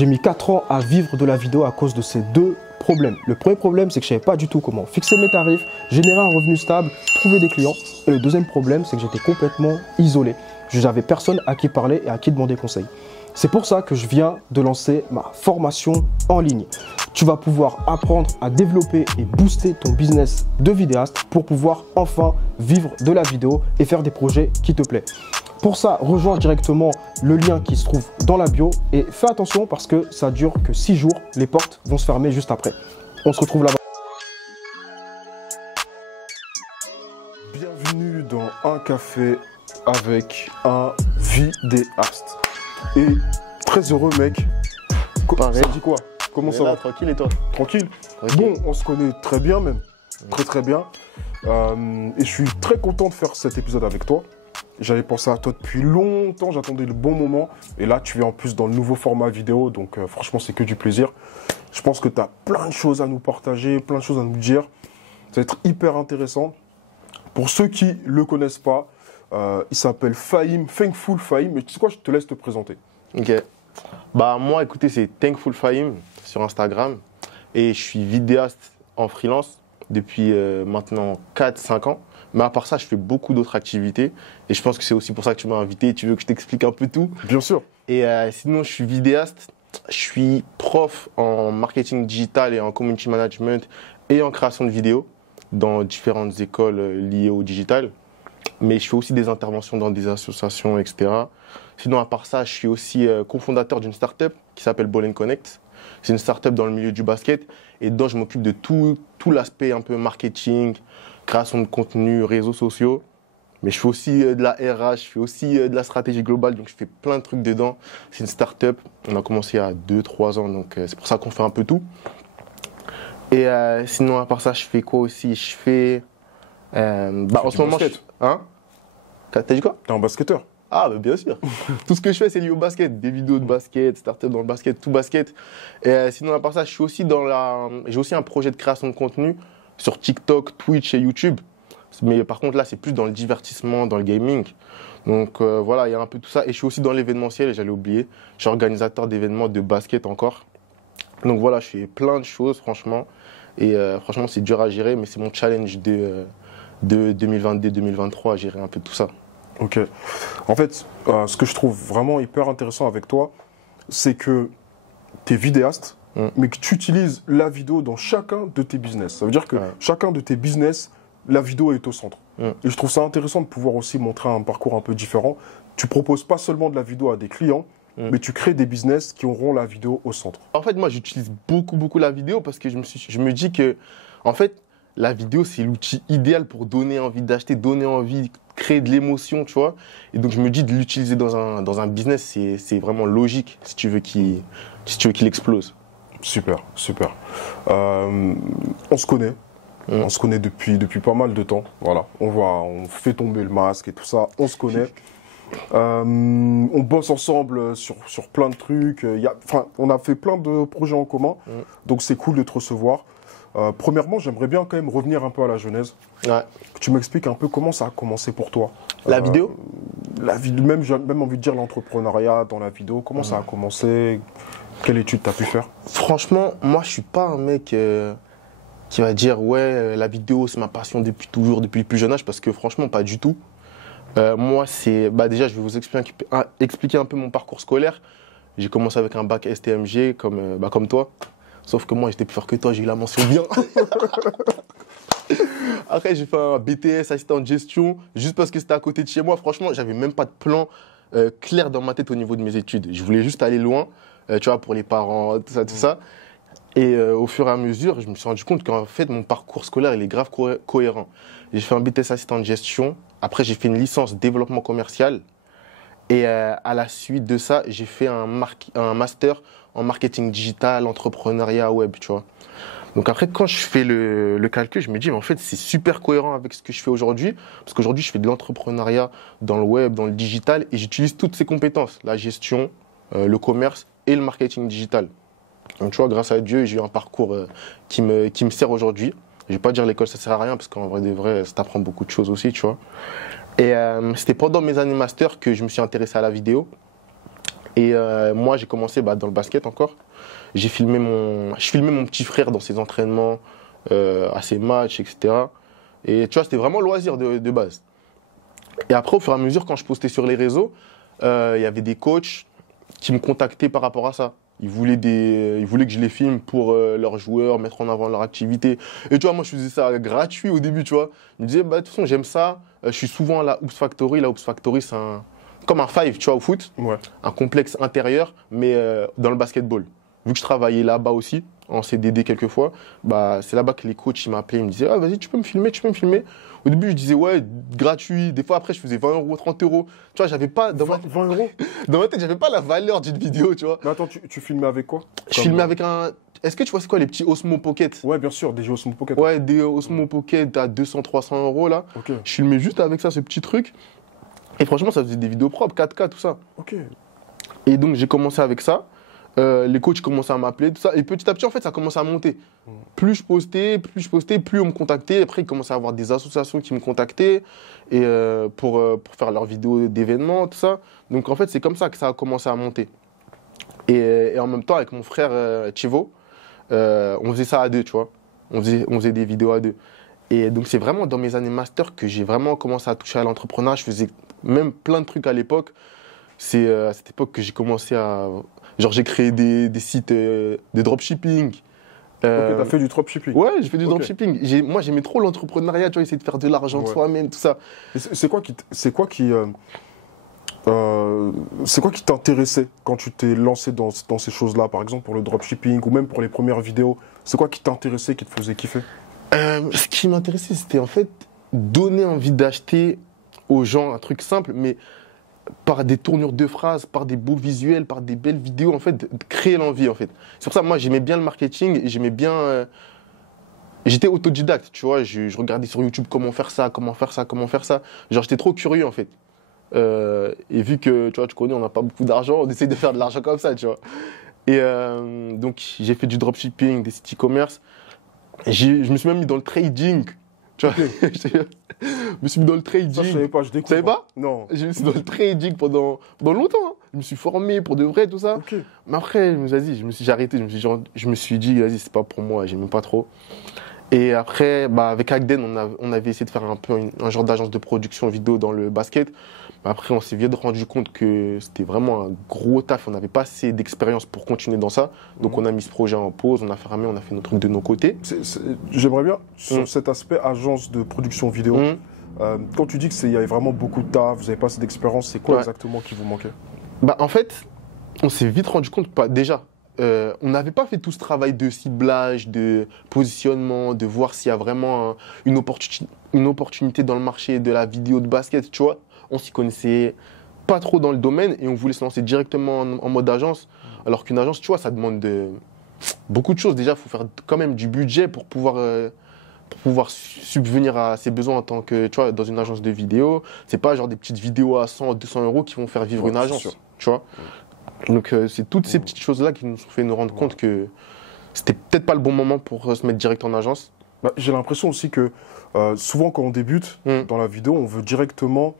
J'ai mis 4 ans à vivre de la vidéo à cause de ces deux problèmes. Le premier problème, c'est que je ne savais pas du tout comment fixer mes tarifs, générer un revenu stable, trouver des clients. Et le deuxième problème, c'est que j'étais complètement isolé. Je n'avais personne à qui parler et à qui demander conseil. C'est pour ça que je viens de lancer ma formation en ligne. Tu vas pouvoir apprendre à développer et booster ton business de vidéaste pour pouvoir enfin vivre de la vidéo et faire des projets qui te plaisent. Pour ça, rejoins directement le lien qui se trouve dans la bio et fais attention parce que ça dure que 6 jours. Les portes vont se fermer juste après. On se retrouve là-bas. Bienvenue dans un café avec un vidéaste. Et très heureux mec. Ça dit quoi? Comment ça va? Tranquille et toi? Tranquille. Okay. Bon, on se connaît très bien même. Très bien. Et je suis très content de faire cet épisode avec toi. J'avais pensé à toi depuis longtemps, j'attendais le bon moment. Et là, tu es en plus dans le nouveau format vidéo, donc franchement, c'est que du plaisir. Je pense que tu as plein de choses à nous partager, plein de choses à nous dire. Ça va être hyper intéressant. Pour ceux qui ne le connaissent pas, il s'appelle Fahim, Thankful Fahim. Mais tu sais quoi, je te laisse te présenter. Ok. Bah moi, écoutez, c'est Thankful Fahim sur Instagram. Et je suis vidéaste en freelance depuis maintenant 4-5 ans. Mais à part ça, je fais beaucoup d'autres activités. Et je pense que c'est aussi pour ça que tu m'as invité. Tu veux que je t'explique un peu tout? Bien sûr. Et sinon, je suis vidéaste. Je suis prof en marketing digital et en community management et en création de vidéos dans différentes écoles liées au digital. Mais je fais aussi des interventions dans des associations, etc. Sinon, à part ça, je suis aussi cofondateur d'une start-up qui s'appelle Ball & Connect. C'est une start-up dans le milieu du basket et dedans, je m'occupe de tout l'aspect un peu marketing, création de contenu, réseaux sociaux. Mais je fais aussi de la RH, je fais aussi de la stratégie globale, donc je fais plein de trucs dedans. C'est une start-up, on a commencé il y a 2-3 ans, donc c'est pour ça qu'on fait un peu tout. Et sinon, à part ça, je fais quoi aussi? Je fais... en ce moment, hein? T'as dit quoi? T'es un basketteur. Ah, bah bien sûr. Tout ce que je fais, c'est lié au basket. Des vidéos de basket, start-up dans le basket, tout basket. Et sinon, à part ça, je suis aussi j'ai aussi un projet de création de contenu sur TikTok, Twitch et YouTube. Mais par contre, là, c'est plus dans le divertissement, dans le gaming. Donc voilà, il y a un peu tout ça. Et je suis aussi dans l'événementiel, j'allais oublier. Je suis organisateur d'événements de basket encore. Donc voilà, je fais plein de choses, franchement. Et franchement, c'est dur à gérer, mais c'est mon challenge de 2022-2023 à gérer un peu tout ça. Ok. En fait, ce que je trouve vraiment hyper intéressant avec toi, c'est que tu es vidéaste, mais que tu utilises la vidéo dans chacun de tes business. Ça veut dire que chacun de tes business, la vidéo est au centre. Et je trouve ça intéressant de pouvoir aussi montrer un parcours un peu différent. Tu proposes pas seulement de la vidéo à des clients, mais tu crées des business qui auront la vidéo au centre. En fait, moi, j'utilise beaucoup la vidéo parce que je me dis que, en fait, la vidéo, c'est l'outil idéal pour donner envie d'acheter, donner envie, créer de l'émotion, tu vois. Et donc, je me dis de l'utiliser dans un business, c'est vraiment logique si tu veux qu'il explose. Super. On se connaît. On se connaît depuis pas mal de temps. Voilà. On fait tomber le masque et tout ça. On se connaît. On bosse ensemble sur plein de trucs. On a fait plein de projets en commun. Donc, c'est cool de te recevoir. Premièrement, j'aimerais bien quand même revenir un peu à la genèse. Ouais. Que tu m'expliques un peu comment ça a commencé pour toi. La vidéo? J'ai même envie de dire l'entrepreneuriat dans la vidéo. Comment ça a commencé? Quelle étude tu as pu faire? Franchement, moi, je suis pas un mec qui va dire ouais, la vidéo, c'est ma passion depuis toujours, depuis le plus jeune âge, parce que franchement, pas du tout. Moi, déjà, je vais vous expliquer un peu mon parcours scolaire. J'ai commencé avec un bac STMG comme toi. Sauf que moi, j'étais plus fort que toi, j'ai eu la mention bien. Après, j'ai fait un BTS, assistant de gestion, juste parce que c'était à côté de chez moi. Franchement, j'avais même pas de plan clair dans ma tête au niveau de mes études. Je voulais juste aller loin, tu vois, pour les parents, tout ça. Et au fur et à mesure, je me suis rendu compte qu'en fait, mon parcours scolaire, il est grave cohérent. J'ai fait un BTS assistant de gestion. Après, j'ai fait une licence développement commercial. Et à la suite de ça, j'ai fait un master en marketing digital, entrepreneuriat web, tu vois. Donc après, quand je fais le calcul, je me dis, mais en fait, c'est super cohérent avec ce que je fais aujourd'hui. Parce qu'aujourd'hui, je fais de l'entrepreneuriat dans le web, dans le digital, et j'utilise toutes ces compétences, la gestion, le commerce et le marketing digital. Donc tu vois, grâce à Dieu, j'ai eu un parcours qui me sert aujourd'hui. Je ne vais pas dire l'école, ça ne sert à rien, parce qu'en vrai de vrai, ça t'apprend beaucoup de choses aussi, tu vois. Et c'était pendant mes années master que je me suis intéressé à la vidéo. Et moi, j'ai commencé dans le basket encore. Je filmais mon petit frère dans ses entraînements, à ses matchs, etc. Et tu vois, c'était vraiment loisir de base. Et après, au fur et à mesure, quand je postais sur les réseaux, il y avait des coachs qui me contactaient par rapport à ça. Ils voulaient que je les filme pour leurs joueurs, mettre en avant leur activité. Et tu vois, moi, je faisais ça gratuit au début, tu vois. Je me disais, de toute façon, j'aime ça. Je suis souvent à la Hoops Factory. La Hoops Factory, c'est comme un five, tu vois, au foot. Ouais. Un complexe intérieur, mais dans le basketball. Vu que je travaillais là-bas aussi, en CDD quelquefois, c'est là-bas que les coachs ils m'appelaient, ils me disaient ah, vas-y, tu peux me filmer. Au début, je disais ouais, gratuit. Des fois, après, je faisais 20 euros, 30 euros. Tu vois, j'avais pas. 20 euros dans ma tête, j'avais pas la valeur d'une vidéo, tu vois. Mais attends, tu filmais avec quoi? Je filmais avec un. Est-ce que tu vois, c'est quoi les petits Osmo Pocket? Ouais, bien sûr, des jeux Osmo Pocket. Ouais, des Osmo Pocket à 200, 300 euros là. Ok. Je filmais juste avec ça, ce petit truc. Et franchement, ça faisait des vidéos propres, 4K, tout ça. Ok. Et donc, j'ai commencé avec ça. Les coachs commençaient à m'appeler, tout ça. Et petit à petit, en fait, ça commençait à monter. Plus je postais, plus on me contactait. Après, il commençait à avoir des associations qui me contactaient et, pour faire leurs vidéos d'événements, tout ça. Donc, en fait, c'est comme ça que ça a commencé à monter. Et en même temps, avec mon frère Chivo, on faisait ça à deux, tu vois. On faisait des vidéos à deux. Et donc, c'est vraiment dans mes années master que j'ai vraiment commencé à toucher à l'entrepreneuriat. Je faisais même plein de trucs à l'époque. C'est à cette époque que j'ai commencé à... Genre, j'ai créé des sites de dropshipping. Ok, t'as fait du dropshipping. Ouais, j'ai fait du dropshipping. Moi, j'aimais trop l'entrepreneuriat, tu vois, essayer de faire de l'argent de soi-même, tout ça. C'est quoi qui t'intéressait quand tu t'es lancé dans ces choses-là, par exemple pour le dropshipping ou même pour les premières vidéos? C'est quoi qui t'intéressait, qui te faisait kiffer? Ce qui m'intéressait, c'était en fait donner envie d'acheter aux gens un truc simple, mais par des tournures de phrases, par des beaux visuels, par des belles vidéos, en fait, de créer l'envie, en fait. C'est pour ça que moi, j'aimais bien le marketing et j'aimais bien... J'étais autodidacte, tu vois, je regardais sur YouTube comment faire ça. Genre, j'étais trop curieux, en fait. Et vu que, tu vois, tu connais, on n'a pas beaucoup d'argent, on essaye de faire de l'argent comme ça, tu vois. Et donc, j'ai fait du dropshipping, des sites e-commerce. Je me suis même mis dans le trading, tu vois. Je me suis mis dans le trading. Ça, je savais pas, je découvre. Tu savais pas? Non. Je me suis mis dans le trading pendant longtemps. Hein. Je me suis formé pour de vrai, tout ça. Ok. Mais après, j'ai arrêté. Je me suis dit, vas-y, c'est pas pour moi, j'aime pas trop. Et après, avec Agden, on avait essayé de faire un peu un genre d'agence de production vidéo dans le basket. Mais après, on s'est vite rendu compte que c'était vraiment un gros taf. On n'avait pas assez d'expérience pour continuer dans ça. Donc, on a mis ce projet en pause, on a fermé, on a fait nos trucs de nos côtés. J'aimerais bien, sur cet aspect agence de production vidéo, quand tu dis qu'il y avait vraiment beaucoup de taf, vous n'avez pas assez d'expérience, c'est quoi exactement qui vous manquait? En fait, on s'est vite rendu compte, déjà, on n'avait pas fait tout ce travail de ciblage, de positionnement, de voir s'il y a vraiment une opportunité dans le marché de la vidéo de basket, tu vois. On s'y connaissait pas trop dans le domaine et on voulait se lancer directement en mode agence. Alors qu'une agence, tu vois, ça demande beaucoup de choses. Déjà, il faut faire quand même du budget pour pouvoir subvenir à ses besoins en tant que, tu vois, dans une agence de vidéo. C'est pas genre des petites vidéos à 100, 200 euros qui vont faire vivre une agence, tu vois. Donc, c'est toutes ces petites choses-là qui nous ont fait nous rendre compte que c'était peut-être pas le bon moment pour se mettre direct en agence. J'ai l'impression aussi que souvent, quand on débute dans la vidéo, on veut directement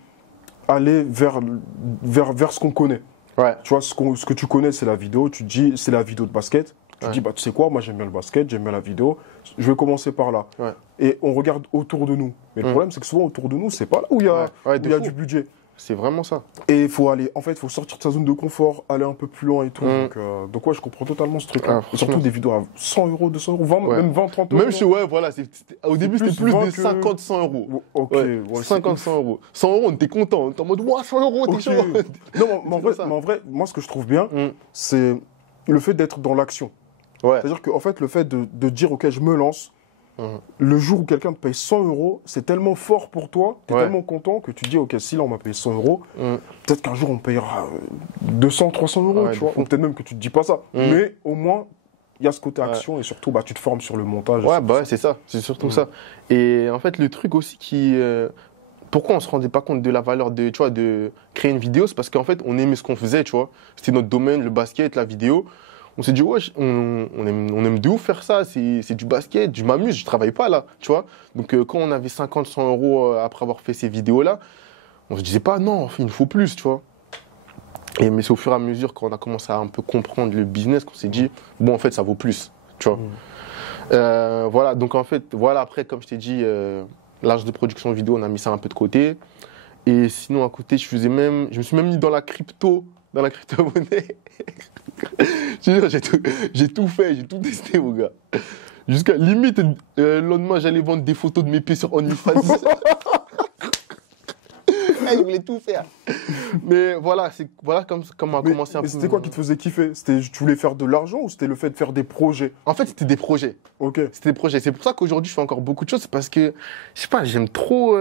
aller vers ce qu'on connaît. Ouais. Tu vois, ce que tu connais, c'est la vidéo. Tu te dis, c'est la vidéo de basket. Tu te dis, tu sais quoi, moi j'aime bien le basket, j'aime bien la vidéo. Je vais commencer par là. Ouais. Et on regarde autour de nous. Mais le problème, c'est que souvent autour de nous, c'est pas là où il y a du budget. C'est vraiment ça. Et il faut aller, en fait, il faut sortir de sa zone de confort, aller un peu plus loin et tout. Donc ouais, je comprends totalement ce truc-là. Et surtout des vidéos à 100 euros, 200 euros, même 20, 30 euros. Même si, voilà, au début, c'était plus de 50, 100 euros. Ok. 50, 100 euros. 100 euros, on était content. On était en mode, 100 euros, t'es chaud. Non, mais en vrai, moi, ce que je trouve bien, c'est le fait d'être dans l'action. Ouais. C'est-à-dire qu'en fait, le fait de dire, ok, je me lance, le jour où quelqu'un te paye 100 euros, c'est tellement fort pour toi, tu es tellement content que tu dis, ok, si là on m'a payé 100 euros, peut-être qu'un jour on me payera 200, 300 euros, tu vois, ou peut-être même que tu te dis pas ça. Mais au moins, il y a ce côté action et surtout, tu te formes sur le montage. Ouais, c'est ça, c'est surtout ça. Et en fait, le truc aussi pourquoi on se rendait pas compte de la valeur tu vois, de créer une vidéo, c'est parce qu'en fait, on aimait ce qu'on faisait, tu vois. C'était notre domaine, le basket, la vidéo. On s'est dit, ouais, on aime de ouf faire ça, c'est du basket, je m'amuse, je travaille pas là, tu vois. Donc quand on avait 50, 100 euros après avoir fait ces vidéos-là, on se disait pas, non, il nous faut plus, tu vois. Mais c'est au fur et à mesure qu'on a commencé à un peu comprendre le business qu'on s'est dit, bon, en fait, ça vaut plus, tu vois. Voilà, donc en fait, voilà, après, comme je t'ai dit, l'agence de production vidéo, on a mis ça un peu de côté. Et sinon, à côté, je me suis même mis dans la crypto-monnaie. Je te jure, j'ai tout fait, j'ai tout testé, mon gars. Jusqu'à limite, le lendemain, j'allais vendre des photos de mes pieds sur OnlyFans. Je voulais tout faire. Mais voilà, voilà comme a commencé un peu. C'était quoi qui te faisait kiffer? Tu voulais faire de l'argent ou c'était le fait de faire des projets? En fait, c'était des projets. Ok. C'était des projets. C'est pour ça qu'aujourd'hui, je fais encore beaucoup de choses. C'est parce que, je sais pas, j'aime trop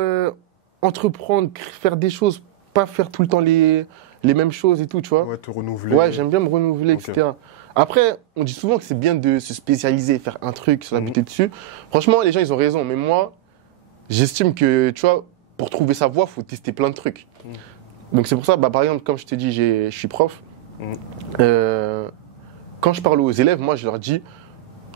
entreprendre, faire des choses, pas faire tout le temps les mêmes choses et tout, tu vois. Ouais, te renouveler. Ouais, j'aime bien me renouveler, Ok. etc. Après, on dit souvent que c'est bien de se spécialiser, faire un truc, se la buter dessus. Franchement, les gens, ils ont raison. Mais moi, j'estime que, tu vois, pour trouver sa voie, il faut tester plein de trucs. Donc c'est pour ça, par exemple, comme je t'ai dit, je suis prof. Quand je parle aux élèves, moi, je leur dis,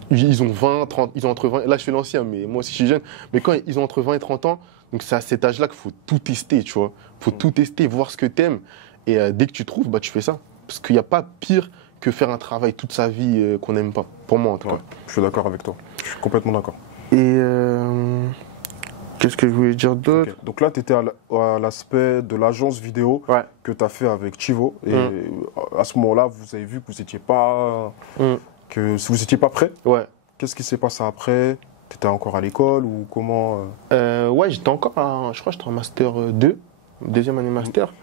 ils ont 20, 30, ils ont entre 20, là je suis l'ancien, mais moi aussi je suis jeune, mais quand ils ont entre 20 et 30 ans, donc c'est à cet âge-là qu'il faut tout tester, tu vois. Il faut tout tester, voir ce que t'aimes, et dès que tu trouves, bah tu fais ça. Parce qu'il n'y a pas pire que faire un travail toute sa vie qu'on n'aime pas, pour moi en tout cas. Je suis d'accord avec toi, je suis complètement d'accord. Et qu'est-ce que je voulais dire d'autre? Ok. Donc là, tu étais à l'aspect de l'agence vidéo que tu as fait avec Chivo, et à ce moment-là, vous avez vu que vous n'étiez pas... que vous n'étiez pas prêt. Ouais. Qu'est-ce qui s'est passé après? Tu étais encore à l'école ou comment Ouais, j'étais encore je crois que j'étais en master 2, deuxième année master.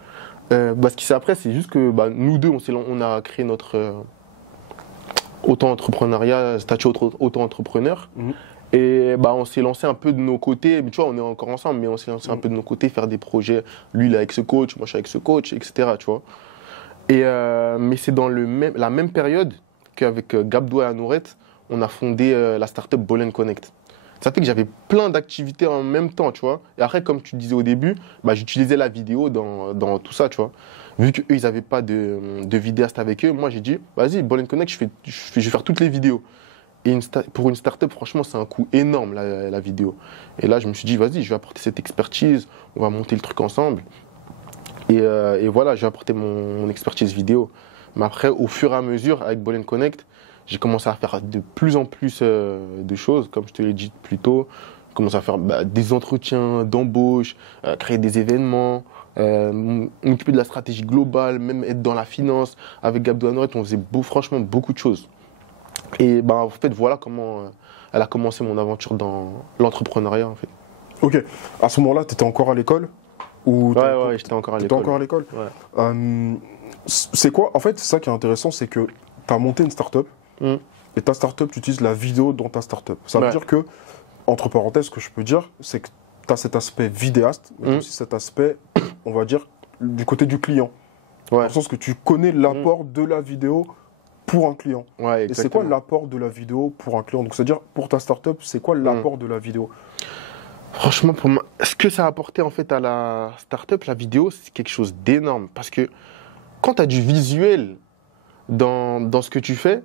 Ce qui s'est après, c'est juste que nous deux, on a créé notre auto-entrepreneuriat, statut auto-entrepreneur. Et on s'est lancé un peu de nos côtés. Tu vois, on est encore ensemble, mais on s'est lancé un peu de nos côtés, faire des projets. Lui, il est avec ce coach, moi, je suis avec ce coach, etc. Tu vois. Mais c'est dans la même période qu'avec Gabdo et Anourette, on a fondé la startup Ball & Connect. Ça fait que j'avais plein d'activités en même temps, tu vois. Et après, comme tu disais au début, j'utilisais la vidéo dans tout ça, tu vois. Vu qu'eux, ils n'avaient pas de vidéaste avec eux, moi, j'ai dit, vas-y, Ball & Connect, je vais faire toutes les vidéos. Et pour une startup, franchement, c'est un coût énorme, la vidéo. Et là, je me suis dit, vas-y, je vais apporter cette expertise, on va monter le truc ensemble. Et voilà, je vais apporter mon expertise vidéo. Mais après, au fur et à mesure, avec Ball & Connect, j'ai commencé à faire de plus en plus de choses, comme je te l'ai dit plus tôt. J'ai commencé à faire des entretiens d'embauche, créer des événements, m'occuper de la stratégie globale, même être dans la finance. Avec Gabdo Anourette, on faisait franchement beaucoup de choses. Et en fait, voilà comment elle a commencé mon aventure dans l'entrepreneuriat, en fait. Ok. À ce moment-là, tu étais encore à l'école ou Ouais, j'étais encore à l'école. Tu étais encore à l'école. Ouais. C'est quoi? En fait, ça qui est intéressant, c'est que tu as monté une start-up et ta start-up, tu utilises la vidéo dans ta start-up. Ça veut dire que, entre parenthèses, ce que je peux dire, c'est que tu as cet aspect vidéaste, mais aussi cet aspect, on va dire, du côté du client. Dans le sens que tu connais l'apport de la vidéo pour un client. Ouais, et c'est quoi l'apport de la vidéo pour un client? Donc, c'est-à-dire, pour ta start-up, c'est quoi l'apport de la vidéo? Franchement, pour moi, ce que ça a apporté en fait à la start-up, la vidéo, c'est quelque chose d'énorme. Parce que quand tu as du visuel dans ce que tu fais,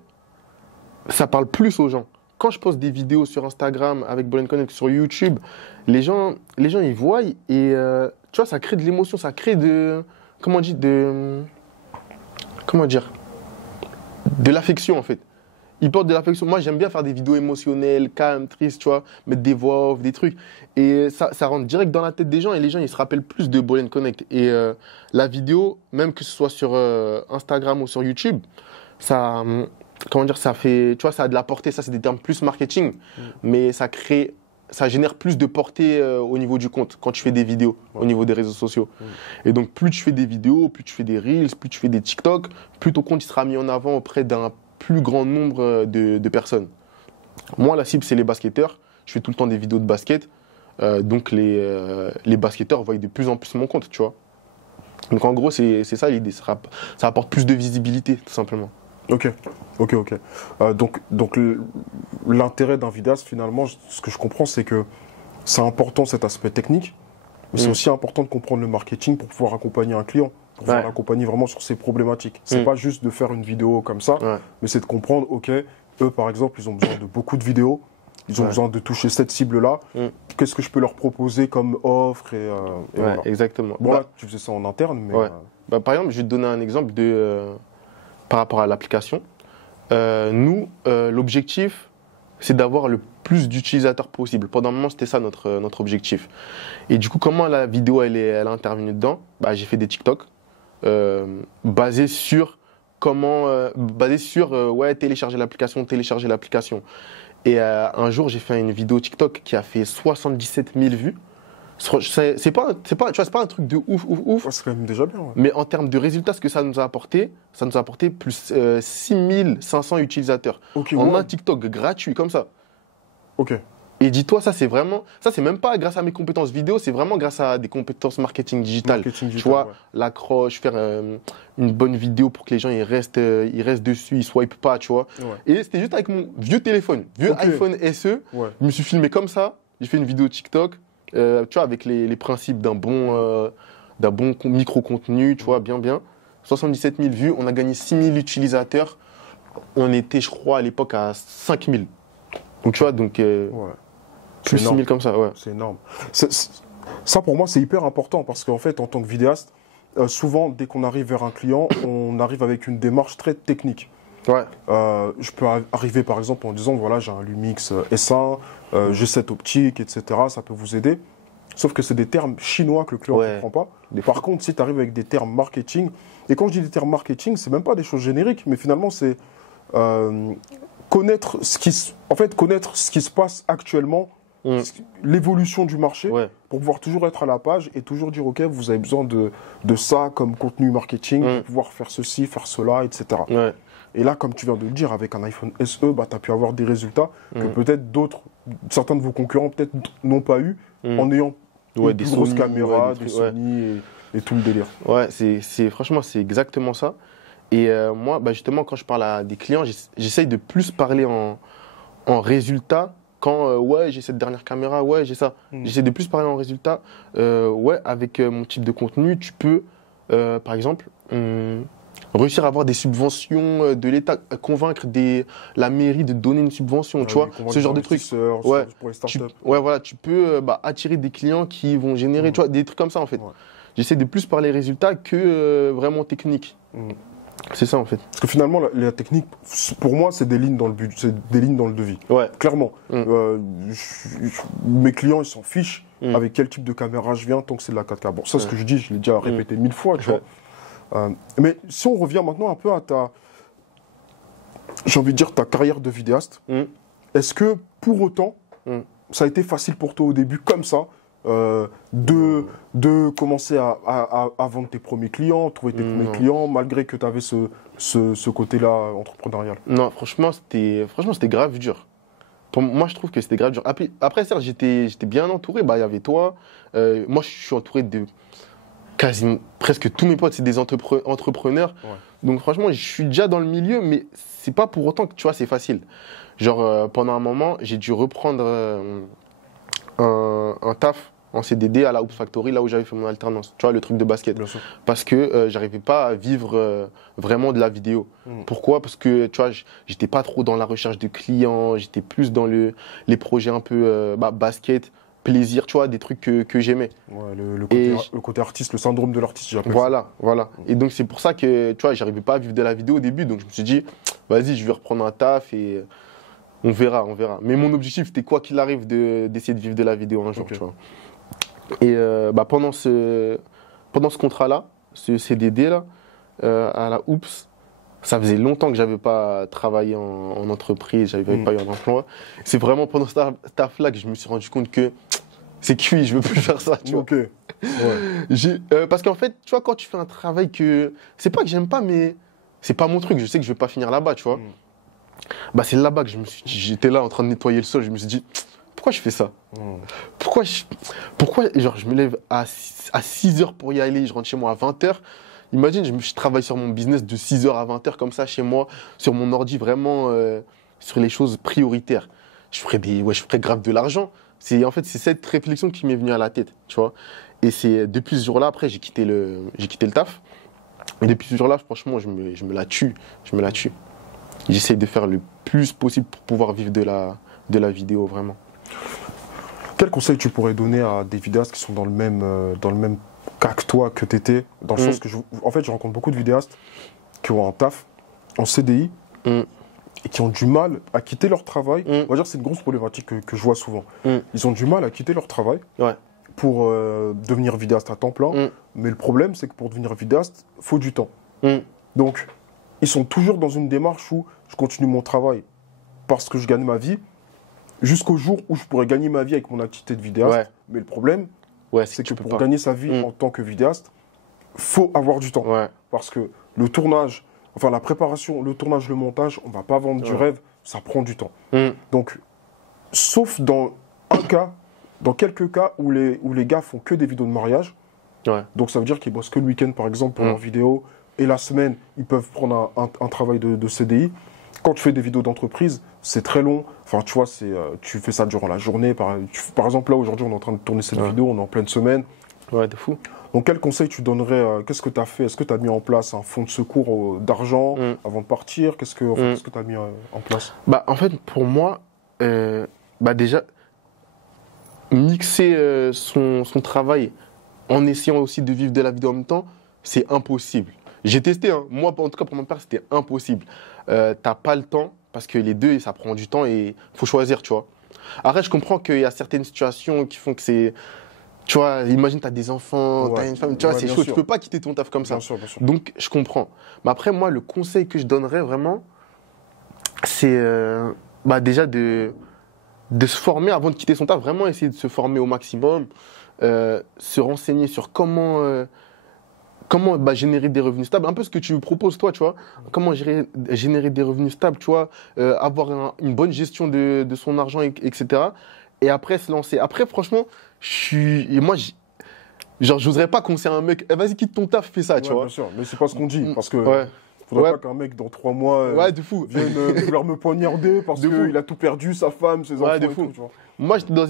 ça parle plus aux gens. Quand je poste des vidéos sur Instagram, avec Ball & Connect, sur YouTube, les gens ils voient et tu vois, ça crée de l'émotion, ça crée comment dire, de l'affection en fait. Ils portent de l'affection. Moi, j'aime bien faire des vidéos émotionnelles, calmes, tristes, tu vois, mettre des voix off, des trucs. Et ça rentre direct dans la tête des gens et les gens, ils se rappellent plus de Ball & Connect. Et la vidéo, même que ce soit sur Instagram ou sur YouTube, ça, comment dire, ça fait, tu vois, ça a de la portée. Ça, c'est des termes plus marketing, mais ça génère plus de portée au niveau du compte quand tu fais des vidéos, au niveau des réseaux sociaux. Et donc, plus tu fais des vidéos, plus tu fais des Reels, plus tu fais des TikTok, plus ton compte il sera mis en avant auprès d'un plus grand nombre de personnes. Moi, la cible, c'est les basketteurs. Je fais tout le temps des vidéos de basket. Donc, les basketteurs voient de plus en plus mon compte, tu vois. Donc, en gros, c'est ça l'idée. Ça apporte plus de visibilité, tout simplement. Ok. Donc l'intérêt d'un vidéaste, finalement, ce que je comprends, c'est que c'est important cet aspect technique, mais c'est aussi important de comprendre le marketing pour pouvoir accompagner un client, pour pouvoir l'accompagner vraiment sur ses problématiques. C'est pas juste de faire une vidéo comme ça, mais c'est de comprendre, ok, eux par exemple, ils ont besoin de beaucoup de vidéos, ils ont besoin de toucher cette cible-là. Qu'est-ce que je peux leur proposer comme offre et voilà. Exactement. Bon, là, tu faisais ça en interne, mais Bah, par exemple, je vais te donner un exemple par rapport à l'application. Nous, l'objectif, c'est d'avoir le plus d'utilisateurs possible. Pendant un moment, c'était ça notre objectif. Et du coup, comment la vidéo elle est intervenue dedans? Bah, j'ai fait des TikTok basés sur ouais, télécharger l'application. Et un jour, j'ai fait une vidéo TikTok qui a fait 77 000 vues. C'est pas, tu vois, c'est pas un truc de ouf. Ouais, c'est quand même déjà bien. Ouais. Mais en termes de résultats, ce que ça nous a apporté plus 6500 utilisateurs. Ok, en ouais. un TikTok gratuit, comme ça. Ok. Et dis-toi, ça c'est même pas grâce à mes compétences vidéo, c'est vraiment grâce à des compétences marketing digital. Marketing Tu digital, vois, ouais. l'accroche, faire une bonne vidéo pour que les gens ils restent dessus, ils swipent pas, tu vois. Ouais. Et c'était juste avec mon vieux téléphone, vieux Ok. iPhone SE. Ouais. Je me suis filmé comme ça, j'ai fait une vidéo TikTok, tu vois, avec les principes d'un bon micro-contenu, tu vois, bien. 77 000 vues, on a gagné 6 000 utilisateurs. On était, je crois, à l'époque à 5 000. Donc, tu vois, Ouais. plus 6 énorme. 000 comme ça, ouais. C'est énorme. Ça, pour moi, c'est hyper important parce qu'en fait, en tant que vidéaste, souvent, dès qu'on arrive vers un client, on arrive avec une démarche très technique. Ouais, Je peux arriver, par exemple, en disant, voilà, j'ai un Lumix S1, j'ai cette optique, etc. Ça peut vous aider. Sauf que c'est des termes chinois que le client ne Ouais. comprend pas. Par contre, si tu arrives avec des termes marketing, et quand je dis des termes marketing, c'est même pas des choses génériques, mais finalement, c'est connaître ce qui se passe actuellement, Mm. l'évolution du marché, ouais, pour pouvoir toujours être à la page et toujours dire, OK, vous avez besoin de ça comme contenu marketing, Mm. pour pouvoir faire ceci, faire cela, etc. ouais. Et là, comme tu viens de le dire, avec un iPhone SE, bah, tu as pu avoir des résultats que Mm. peut-être certains de vos concurrents peut-être n'ont pas eu Mm. en ayant Ouais, une des plus grosse Sony, caméra, ouais, des des trucs, ouais. Sony et tout le délire. Ouais, franchement, c'est exactement ça. Et moi, bah, justement, quand je parle à des clients, j'essaye de plus parler en résultat. Quand, ouais, j'ai cette dernière caméra, ouais, j'ai ça. Mm. J'essaie de plus parler en résultat. Ouais, avec mon type de contenu, tu peux, par exemple, réussir à avoir des subventions de l'État, convaincre la mairie de donner une subvention, tu vois, ce genre de trucs. Ouais. Pour les Tu, startups. ouais, voilà, tu peux attirer des clients qui vont générer, tu vois, des trucs comme ça, en fait. Ouais. J'essaie de plus parler résultats que vraiment technique. Mm. C'est ça, en fait. Parce que finalement, la technique, pour moi, c'est des lignes dans le but, c'est des lignes dans le devis. Ouais. Clairement. Mm. Mes clients, ils s'en fichent Mm. avec quel type de caméra je viens tant que c'est de la 4K. Bon, ça, ce Ouais. que je dis, je l'ai déjà répété 1000 fois, tu Ouais. vois. Mais si on revient maintenant un peu à j'ai envie de dire, ta carrière de vidéaste, Mm. est-ce que pour autant, Mm. ça a été facile pour toi au début, comme ça, de commencer à vendre tes premiers clients, trouver tes premiers Non. clients, malgré que tu avais ce côté-là entrepreneurial? Non, franchement, c'était grave dur. Pour moi, je trouve que c'était grave dur. Après certes, j'étais bien entouré. Bah, il y avait toi. Moi, je suis entouré de quasiment presque tous mes potes, c'est des entrepreneurs. Ouais. Donc, franchement, je suis déjà dans le milieu, mais c'est pas pour autant que, tu vois, c'est facile. Genre, pendant un moment, j'ai dû reprendre un taf en CDD à la Hoops Factory, là où j'avais fait mon alternance. Tu vois, le truc de basket. Bien sûr. Parce que j'arrivais pas à vivre vraiment de la vidéo. Mm. Pourquoi? Parce que, tu vois, j'étais pas trop dans la recherche de clients, j'étais plus dans les projets un peu basket, plaisir, tu vois, des trucs que j'aimais. Ouais, Et le côté artiste, le syndrome de l'artiste, j'appelle Voilà. Et donc, c'est pour ça que, tu vois, j'arrivais pas à vivre de la vidéo au début. Donc, je me suis dit, vas-y, je vais reprendre un taf et on verra. Mais mon objectif, c'était quoi qu'il arrive d'essayer de vivre de la vidéo un jour, Ok. tu vois. Et pendant ce contrat-là, ce CDD-là, à la Hoops, ça faisait longtemps que j'avais pas travaillé en entreprise, j'avais pas eu un emploi. C'est vraiment pendant ce taf-là que je me suis rendu compte que c'est cuit, je veux plus faire ça, tu vois. Ok. Ouais. Parce qu'en fait, tu vois, quand tu fais un travail que... C'est pas que j'aime pas, mais c'est pas mon truc. Je sais que je vais pas finir là-bas, tu vois. Mm. Bah, c'est là-bas que j'étais là en train de nettoyer le sol. Je me suis dit, pourquoi je fais ça? Mm. Pourquoi, genre, je me lève à 6 heures pour y aller, je rentre chez moi à 20 heures. Imagine, je travaille sur mon business de 6 heures à 20 heures comme ça chez moi, sur mon ordi, vraiment sur les choses prioritaires. Je ferais grave de l'argent. En fait, c'est cette réflexion qui m'est venue à la tête, tu vois. Et c'est depuis ce jour-là, après, j'ai quitté le taf. Et depuis ce jour-là, franchement, je me la tue. J'essaie de faire le plus possible pour pouvoir vivre de la vidéo, vraiment. Quel conseil tu pourrais donner à des vidéastes qui sont dans le même cas que toi, que t'étais, dans le sens que en fait, je rencontre beaucoup de vidéastes qui ont un taf en CDI et qui ont du mal à quitter leur travail. On va dire que c'est une grosse problématique que je vois souvent. Ils ont du mal à quitter leur travail pour devenir vidéaste à temps plein. Mais le problème, c'est que pour devenir vidéaste, il faut du temps. Donc, ils sont toujours dans une démarche où je continue mon travail parce que je gagne ma vie, jusqu'au jour où je pourrais gagner ma vie avec mon activité de vidéaste. Mais le problème, c'est que pour gagner sa vie en tant que vidéaste, faut avoir du temps. Parce que le tournage, enfin la préparation, le tournage, le montage, on ne va pas vendre du rêve, ça prend du temps. Donc, sauf dans dans quelques cas où les gars font que des vidéos de mariage, donc ça veut dire qu'ils bossent que le week-end par exemple pour leurs vidéos, et la semaine, ils peuvent prendre un travail de CDI. Quand tu fais des vidéos d'entreprise, c'est très long. Enfin, tu vois, tu fais ça durant la journée. Par exemple, là, aujourd'hui, on est en train de tourner cette vidéo, on est en pleine semaine. Ouais, de fou. Donc, quel conseil tu donnerais qu'est-ce que tu as fait? Est-ce que tu as mis en place un fonds de secours d'argent avant de partir? Qu'est-ce que tu as mis en place? En fait, pour moi, déjà, mixer son travail en essayant aussi de vivre de la vidéo en même temps, c'est impossible. J'ai testé, hein. Moi, en tout cas, pour mon père, c'était impossible. T'as pas le temps, parce que les deux, ça prend du temps et il faut choisir, tu vois. Après, je comprends qu'il y a certaines situations qui font que c'est... Tu vois, imagine, t'as des enfants, t'as une femme, tu vois, c'est chaud. Tu peux pas quitter ton taf comme ça. Bien sûr. Donc, je comprends. Mais après, moi, le conseil que je donnerais vraiment, c'est déjà de se former avant de quitter son taf. Vraiment essayer de se former au maximum, se renseigner sur comment générer des revenus stables, un peu ce que tu me proposes toi, tu vois, comment générer des revenus stables, tu vois, avoir une bonne gestion de son argent, etc. Et après se lancer. Après, franchement, j'oserais pas conseiller à un mec, vas-y, quitte ton taf, fais ça, tu vois. Bien sûr, mais c'est pas ce qu'on dit, parce que faudrait pas qu'un mec dans 3 mois de fou. vienne vouloir me poignarder parce qu'il a tout perdu, sa femme, ses enfants et tout, tu vois. Moi, j'étais dans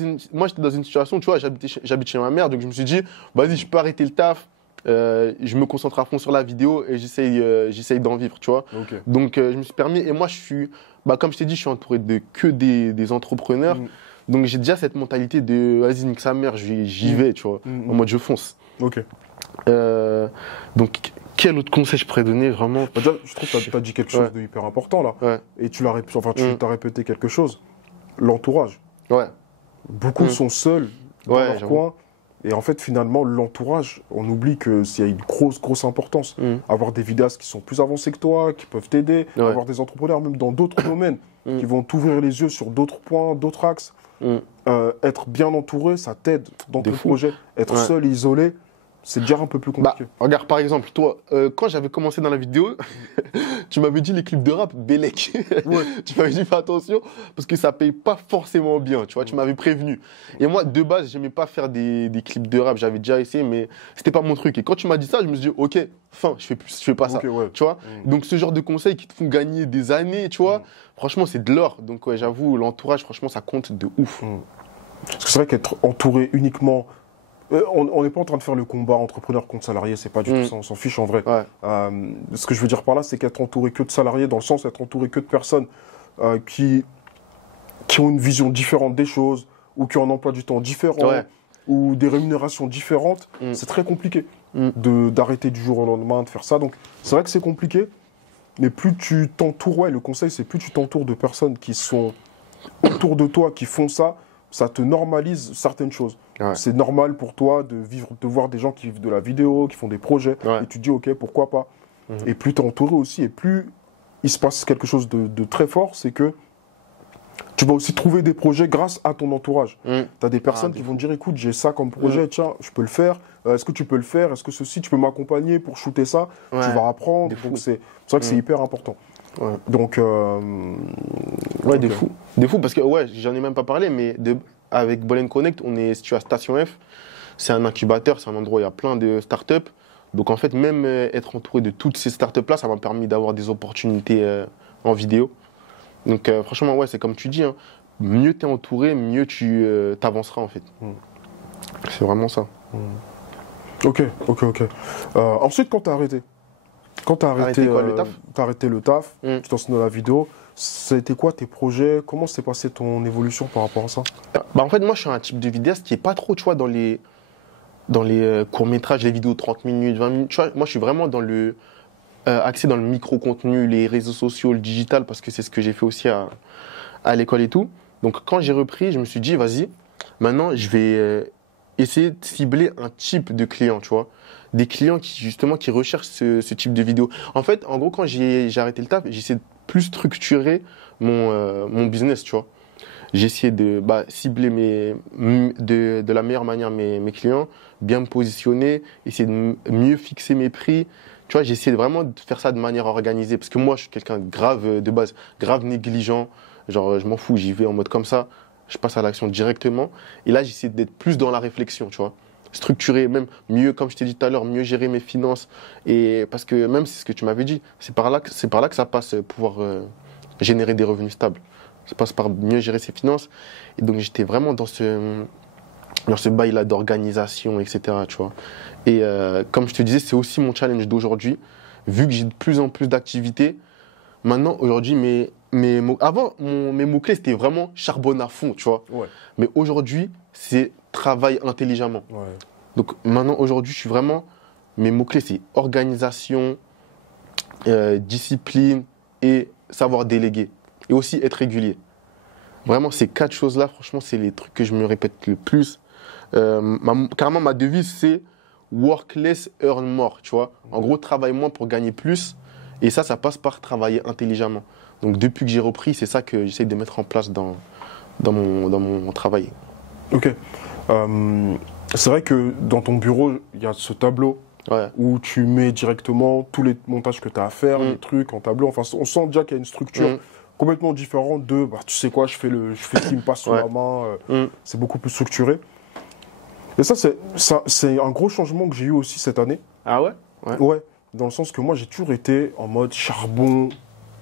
une situation, tu vois, j'habite chez ma mère, donc je me suis dit, vas-y, je peux arrêter le taf. Je me concentre à fond sur la vidéo et j'essaye d'en vivre, tu vois. Donc, je me suis permis. Et moi, comme je t'ai dit, je suis entouré de que des entrepreneurs. Donc, j'ai déjà cette mentalité de vas-y, nique sa mère, j'y vais, tu vois. En mode, je fonce. Donc, quel autre conseil je pourrais donner vraiment? Déjà, je trouve que tu as dit quelque chose de hyper important là. Et tu t'as répété quelque chose. L'entourage. Beaucoup sont seuls dans leur coin. Et en fait, finalement, l'entourage, on oublie qu'il y a une grosse importance. Avoir des vidéastes qui sont plus avancés que toi, qui peuvent t'aider, avoir des entrepreneurs même dans d'autres domaines, qui vont t'ouvrir les yeux sur d'autres points, d'autres axes. Être bien entouré, ça t'aide dans ton projet. Être seul et isolé, c'est déjà un peu plus compliqué. Regarde, par exemple, toi, quand j'avais commencé dans la vidéo, tu m'avais dit les clips de rap, Bélec. Tu m'avais dit fais attention parce que ça paye pas forcément bien, tu vois, tu m'avais prévenu. Et moi, de base, j'aimais pas faire des clips de rap, j'avais déjà essayé, mais c'était pas mon truc. Et quand tu m'as dit ça, je me suis dit, ok, je fais pas ça, tu vois. Donc, ce genre de conseils qui te font gagner des années, tu vois, franchement, c'est de l'or. Donc, j'avoue, l'entourage, franchement, ça compte de ouf. Parce que c'est vrai qu'être entouré uniquement... on n'est pas en train de faire le combat entrepreneur contre salarié, c'est pas du tout ça, on s'en fiche en vrai. Ce que je veux dire par là, c'est qu'être entouré que de salariés, dans le sens être entouré que de personnes qui ont une vision différente des choses, ou qui ont un emploi du temps différent, ou des rémunérations différentes, c'est très compliqué d'arrêter du jour au lendemain, de faire ça. Donc c'est vrai que c'est compliqué, mais plus tu t'entoures, le conseil c'est plus tu t'entoures de personnes qui sont autour de toi, qui font ça, ça te normalise certaines choses. C'est normal pour toi de voir des gens qui vivent de la vidéo, qui font des projets, et tu te dis ok, pourquoi pas. Et plus tu es entouré aussi, et plus il se passe quelque chose de très fort, c'est que tu vas aussi trouver des projets grâce à ton entourage. Tu as des personnes qui vont te dire écoute, j'ai ça comme projet, tiens, je peux le faire, est-ce que tu peux le faire, est-ce que ceci, tu peux m'accompagner pour shooter ça, tu vas apprendre. Donc c'est vrai que c'est hyper important. Donc, des fous. Des fous, parce que, j'en ai même pas parlé, mais avec Ball & Connect, on est situé à Station F. C'est un incubateur, c'est un endroit où il y a plein de startups. Donc, en fait, même être entouré de toutes ces startups-là, ça m'a permis d'avoir des opportunités en vidéo. Donc, franchement, c'est comme tu dis, hein, mieux tu es entouré, mieux tu t'avanceras, en fait. C'est vraiment ça. Ok. Ensuite, quand tu as arrêté le taf, tu t'en dans la vidéo, ça a été quoi tes projets? Comment s'est passée ton évolution par rapport à ça? En fait, moi, je suis un type de vidéaste qui est pas trop, tu vois, dans les dans les courts-métrages, les vidéos de 30 minutes, 20 minutes. Tu vois, moi, je suis vraiment dans le axé dans le micro-contenu, les réseaux sociaux, le digital, parce que c'est ce que j'ai fait aussi à l'école et tout. Donc, quand j'ai repris, je me suis dit, vas-y, maintenant, je vais essayer de cibler un type de client, tu vois. Des clients qui, justement, qui recherchent ce type de vidéo. En fait, en gros, quand j'ai arrêté le taf, j'ai essayé de plus structurer mon business, tu vois. J'ai essayé de cibler de la meilleure manière mes clients, bien me positionner, essayer de mieux fixer mes prix. Tu vois, j'ai essayé vraiment de faire ça de manière organisée. Parce que moi, je suis quelqu'un de grave de base, grave négligent. Genre, je m'en fous, j'y vais en mode comme ça. Je passe à l'action directement. Et là, j'essaie d'être plus dans la réflexion, tu vois. Structurer, même mieux, comme je t'ai dit tout à l'heure, mieux gérer mes finances. Et parce que même, c'est ce que tu m'avais dit, c'est par là que ça passe, pouvoir générer des revenus stables. Ça passe par mieux gérer ses finances. Et donc, j'étais vraiment dans ce bail-là d'organisation, etc., tu vois. Et comme je te disais, c'est aussi mon challenge d'aujourd'hui. Vu que j'ai de plus en plus d'activités, maintenant, aujourd'hui, mes mots-clés, c'était vraiment charbonne à fond, tu vois. Ouais. Mais aujourd'hui, c'est travail intelligemment. Ouais. Donc maintenant, aujourd'hui, je suis vraiment... Mes mots-clés, c'est organisation, discipline et savoir déléguer. Et aussi être régulier. Vraiment, ces 4 choses-là, franchement, c'est les trucs que je me répète le plus. Carrément, ma devise, c'est work less, earn more, tu vois. En gros, travaille moins pour gagner plus. Et ça passe par travailler intelligemment. Donc depuis que j'ai repris, c'est ça que j'essaie de mettre en place dans mon travail. Ok. C'est vrai que dans ton bureau, il y a ce tableau Ouais. où tu mets directement tous les montages que tu as à faire, les trucs en tableau. Enfin, on sent déjà qu'il y a une structure complètement différente de, tu sais quoi, je fais ce qui me passe sous la main. C'est beaucoup plus structuré. Et c'est un gros changement que j'ai eu aussi cette année. Ah ouais? Ouais. Dans le sens que moi, j'ai toujours été en mode charbon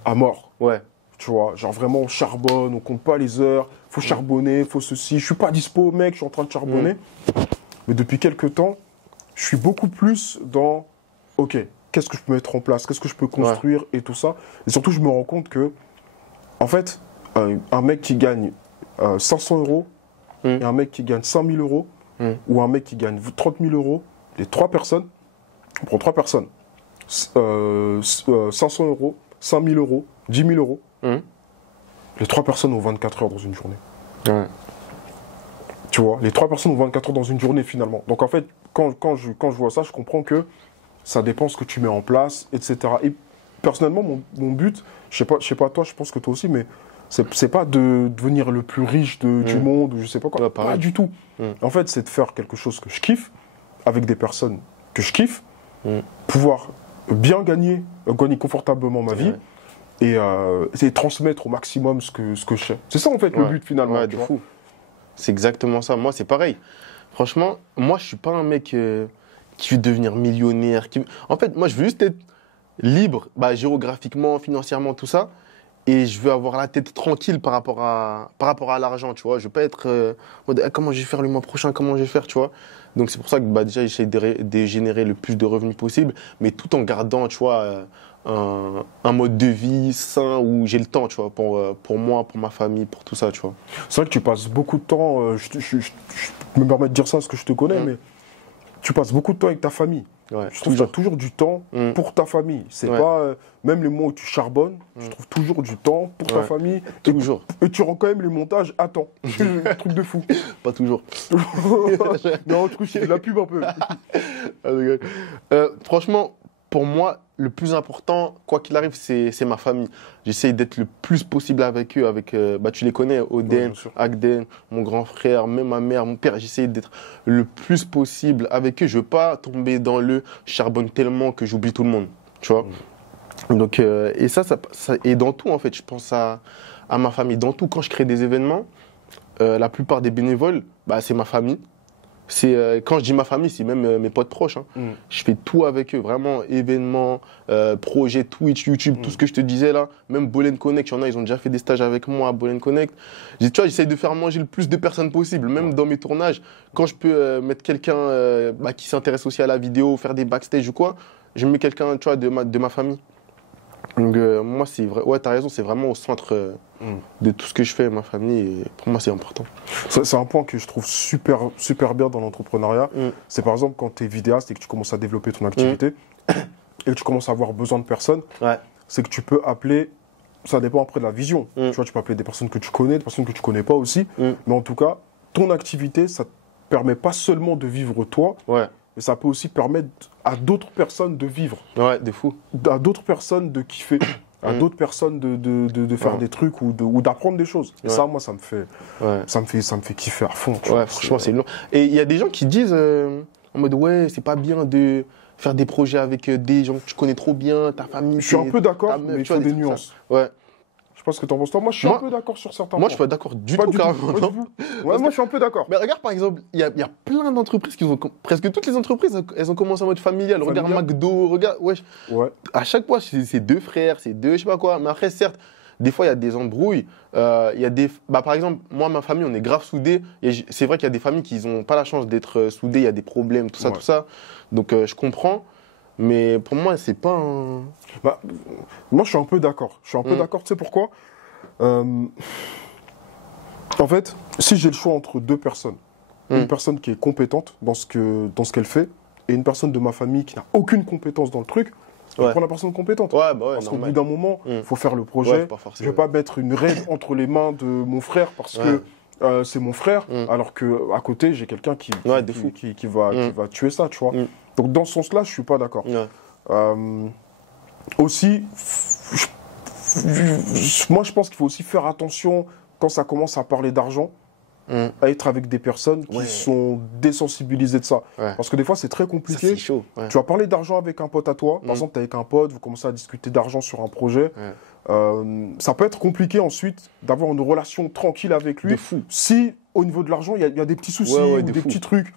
à mort. Ouais. Tu vois, genre vraiment on charbonne, on compte pas les heures, faut charbonner, faut ceci. Je suis pas dispo, mec, je suis en train de charbonner. Mais depuis quelques temps, je suis beaucoup plus dans, ok, qu'est-ce que je peux mettre en place, qu'est-ce que je peux construire et tout ça. Et surtout, je me rends compte que, en fait, un mec qui gagne 500 euros et un mec qui gagne 5 000 euros, ou un mec qui gagne 30 000 euros, les 3 personnes, on prend 3 personnes, 500 euros, 5 000 euros, 10 000 euros, les 3 personnes ont 24 heures dans une journée. Ouais. Tu vois, les 3 personnes ont 24 heures dans une journée finalement. Donc en fait, quand je vois ça, je comprends que ça dépend ce que tu mets en place, etc. Et personnellement, mon but, je sais pas toi, je pense que toi aussi, mais c'est pas de devenir le plus riche du monde ou je sais pas quoi. Ouais, pas du tout. En fait, c'est de faire quelque chose que je kiffe, avec des personnes que je kiffe, pouvoir bien gagner confortablement ma vie. Et transmettre au maximum ce que je sais. C'est ça en fait le but finalement. Ouais, de fou. C'est exactement ça. Moi, c'est pareil. Franchement, moi, je suis pas un mec qui veut devenir millionnaire. En fait, moi, je veux juste être libre, géographiquement, financièrement, tout ça. Et je veux avoir la tête tranquille par rapport à l'argent, tu vois. Je veux pas être en mode, comment je vais faire le mois prochain, comment je vais faire, tu vois. Donc, c'est pour ça que déjà, j'essaie de générer le plus de revenus possible, mais tout en gardant, tu vois, un mode de vie sain où j'ai le temps, tu vois, pour moi, pour ma famille, pour tout ça, tu vois. C'est vrai que tu passes beaucoup de temps, je me permets de dire ça parce que je te connais, mais tu passes beaucoup de temps avec ta famille. Ouais, je trouve que tu as toujours du temps pour ta famille. C'est pas, même les mois où tu charbonnes, je trouve toujours du temps pour ta famille. Toujours. Et tu rends quand même les montages à temps. Truc de fou. Pas toujours. Non, du coup, c'est de la pub un peu. Franchement, pour moi, le plus important, quoi qu'il arrive, c'est ma famille. J'essaye d'être le plus possible avec eux, tu les connais, Oden, Agden, mon grand frère, même ma mère, mon père. J'essaye d'être le plus possible avec eux. Je veux pas tomber dans le charbonne tellement que j'oublie tout le monde, tu vois. Donc, et ça, et dans tout, en fait, je pense à ma famille. Dans tout, quand je crée des événements, la plupart des bénévoles, c'est ma famille. Quand je dis ma famille, c'est même mes potes proches. Je fais tout avec eux, vraiment, événements, projets, Twitch, YouTube, tout ce que je te disais là. Même Bolen Connect, il y en a, ils ont déjà fait des stages avec moi à Bolen Connect. Tu vois, j'essaye de faire manger le plus de personnes possible, même dans mes tournages. Quand je peux mettre quelqu'un qui s'intéresse aussi à la vidéo, faire des backstage ou quoi, je mets quelqu'un, tu vois, de ma famille. Donc, moi, c'est vrai. Ouais, t'as raison, c'est vraiment au centre de tout ce que je fais, ma famille. Et pour moi, c'est important. C'est un point que je trouve super bien dans l'entrepreneuriat. C'est par exemple quand tu es vidéaste et que tu commences à développer ton activité et que tu commences à avoir besoin de personnes, Ouais. c'est que tu peux appeler, ça dépend après de la vision. Tu vois, tu peux appeler des personnes que tu connais, des personnes que tu connais pas aussi. Mais en tout cas, ton activité, ça te permet pas seulement de vivre toi, Ouais. mais ça peut aussi permettre à d'autres personnes de vivre, Ouais, de fou. à d'autres personnes de kiffer, à d'autres personnes de faire des trucs ou d'apprendre des choses. Et ça, moi, ça me fait kiffer à fond. Tu Ouais, vois, franchement, c'est long. Et il y a des gens qui disent en mode, ouais, c'est pas bien de faire des projets avec des gens que tu connais trop bien, ta famille. Je suis un peu d'accord, mais il tu vois, faut des trucs comme nuances. ça. Ouais. Je pense que t'en penses toi. Moi, je suis un peu d'accord sur certains Moi, points. je suis pas d'accord du Pas tout, du tout. carrément. Pas du non. tout. Ouais, moi, je suis un peu d'accord. Mais regarde, par exemple, il y a plein d'entreprises qui ont. Presque toutes les entreprises, elles ont commencé en mode familial. Regarde Familial. McDo, regarde. Ouais. Ouais. À chaque fois, c'est deux frères, c'est deux, je sais pas quoi. Mais après, certes, des fois, il y a des embrouilles. Il y a des. Bah, par exemple, moi, ma famille, on est grave soudés. Et c'est vrai qu'il y a des familles qui n'ont pas la chance d'être soudées. Il y a des problèmes, tout ça, Ouais. tout ça. Donc, je comprends. Mais pour moi, c'est pas un. Bah, moi, je suis un peu d'accord. Je suis un peu d'accord. Tu sais pourquoi En fait, si j'ai le choix entre deux personnes, une personne qui est compétente dans ce qu'elle fait et une personne de ma famille qui n'a aucune compétence dans le truc, je vais Ouais. prendre la personne compétente. Ouais, bah ouais, Parce qu'au bout normal. d'un moment, il faut faire le projet. Ouais, pas Je forcément. vais pas mettre une raide entre les mains de mon frère parce que c'est mon frère, alors que à côté j'ai quelqu'un qui va tuer ça, tu vois. Donc dans ce sens-là, je suis pas d'accord. Ouais. Aussi, moi je pense qu'il faut aussi faire attention quand ça commence à parler d'argent, à être avec des personnes qui sont désensibilisées de ça. Ouais. Parce que des fois c'est très Ça, compliqué. c'est chaud. Ouais. Tu vas parler d'argent avec un pote à toi. Par exemple, tu es avec un pote, vous commencez à discuter d'argent sur un projet. Ça peut être compliqué ensuite d'avoir une relation tranquille avec lui. De fou. Si au niveau de l'argent, il y a des petits soucis Ouais, ou des petits trucs,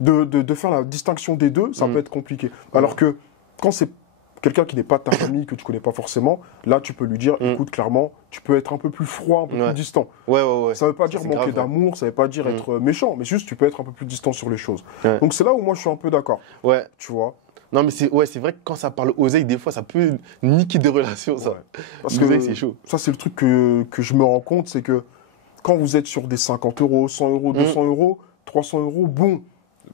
de faire la distinction des deux, ça peut être compliqué. Alors que quand c'est quelqu'un qui n'est pas de ta famille, que tu connais pas forcément, là tu peux lui dire, écoute, clairement, tu peux être un peu plus froid, un peu plus distant. Ouais, ouais, ouais. Ça veut pas dire c'est manquer grave, d'amour, ça veut pas dire être méchant, mais juste tu peux être un peu plus distant sur les choses. Ouais. Donc c'est là où moi je suis un peu d'accord, Ouais. tu vois. Non, mais c'est vrai que quand ça parle oseille, des fois, ça peut niquer des relations, ça. Ouais. Parce L'oseille, que c'est chaud. ça, c'est le truc que je me rends compte, c'est que quand vous êtes sur des 50 euros, 100 euros, 200 euros, 300 euros, bon,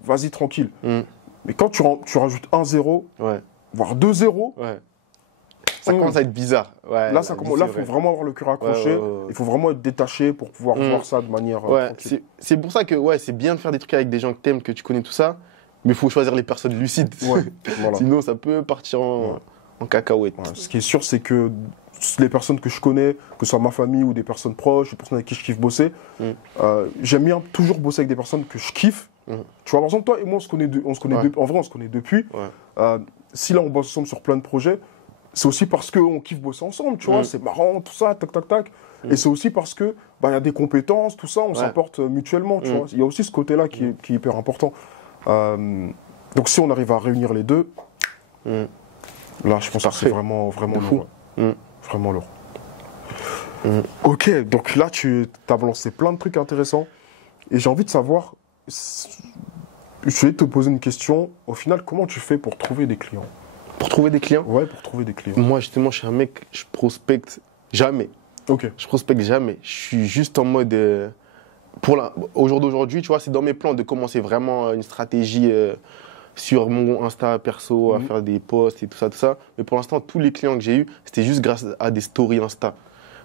vas-y tranquille. Mais quand tu rajoutes un zéro, Ouais. voire 2 zéros, Ouais. Ça commence à être bizarre. Ouais, là, il faut vraiment avoir le cœur accroché, il faut vraiment être détaché pour pouvoir voir ça de manière Ouais, tranquille. c'est pour ça que c'est bien de faire des trucs avec des gens que t'aimes, que tu connais, tout ça, mais il faut choisir les personnes lucides. Ouais, voilà. Sinon, ça peut partir en cacahuète. Ouais, ce qui est sûr, c'est que les personnes que je connais, que ce soit ma famille ou des personnes proches, des personnes avec qui je kiffe bosser, j'aime bien toujours bosser avec des personnes que je kiffe. Tu vois, par exemple, toi et moi, on se connaît en vrai, on se connaît depuis. Si là, on bosse ensemble sur plein de projets, c'est aussi parce qu'on kiffe bosser ensemble, tu vois, c'est marrant, tout ça, tac, tac, tac. Et c'est aussi parce que y a des compétences, tout ça, on s'apporte mutuellement, tu vois. Il y a aussi ce côté-là qui est hyper important. Donc si on arrive à réunir les deux, là, je pense que c'est vraiment lourd. Vraiment lourd. Ok, donc là, tu as lancé plein de trucs intéressants. Et j'ai envie de savoir, je vais te poser une question. Au final, comment tu fais pour trouver des clients? Pour trouver des clients, Ouais, pour trouver des clients. moi, justement, je suis un mec, je prospecte jamais. Ok. Je prospecte jamais. Je suis juste en mode. Au jour d'aujourd'hui, tu vois, c'est dans mes plans de commencer vraiment une stratégie sur mon Insta perso, à faire des posts et tout ça, tout ça. Mais pour l'instant, tous les clients que j'ai eus, c'était juste grâce à des stories Insta.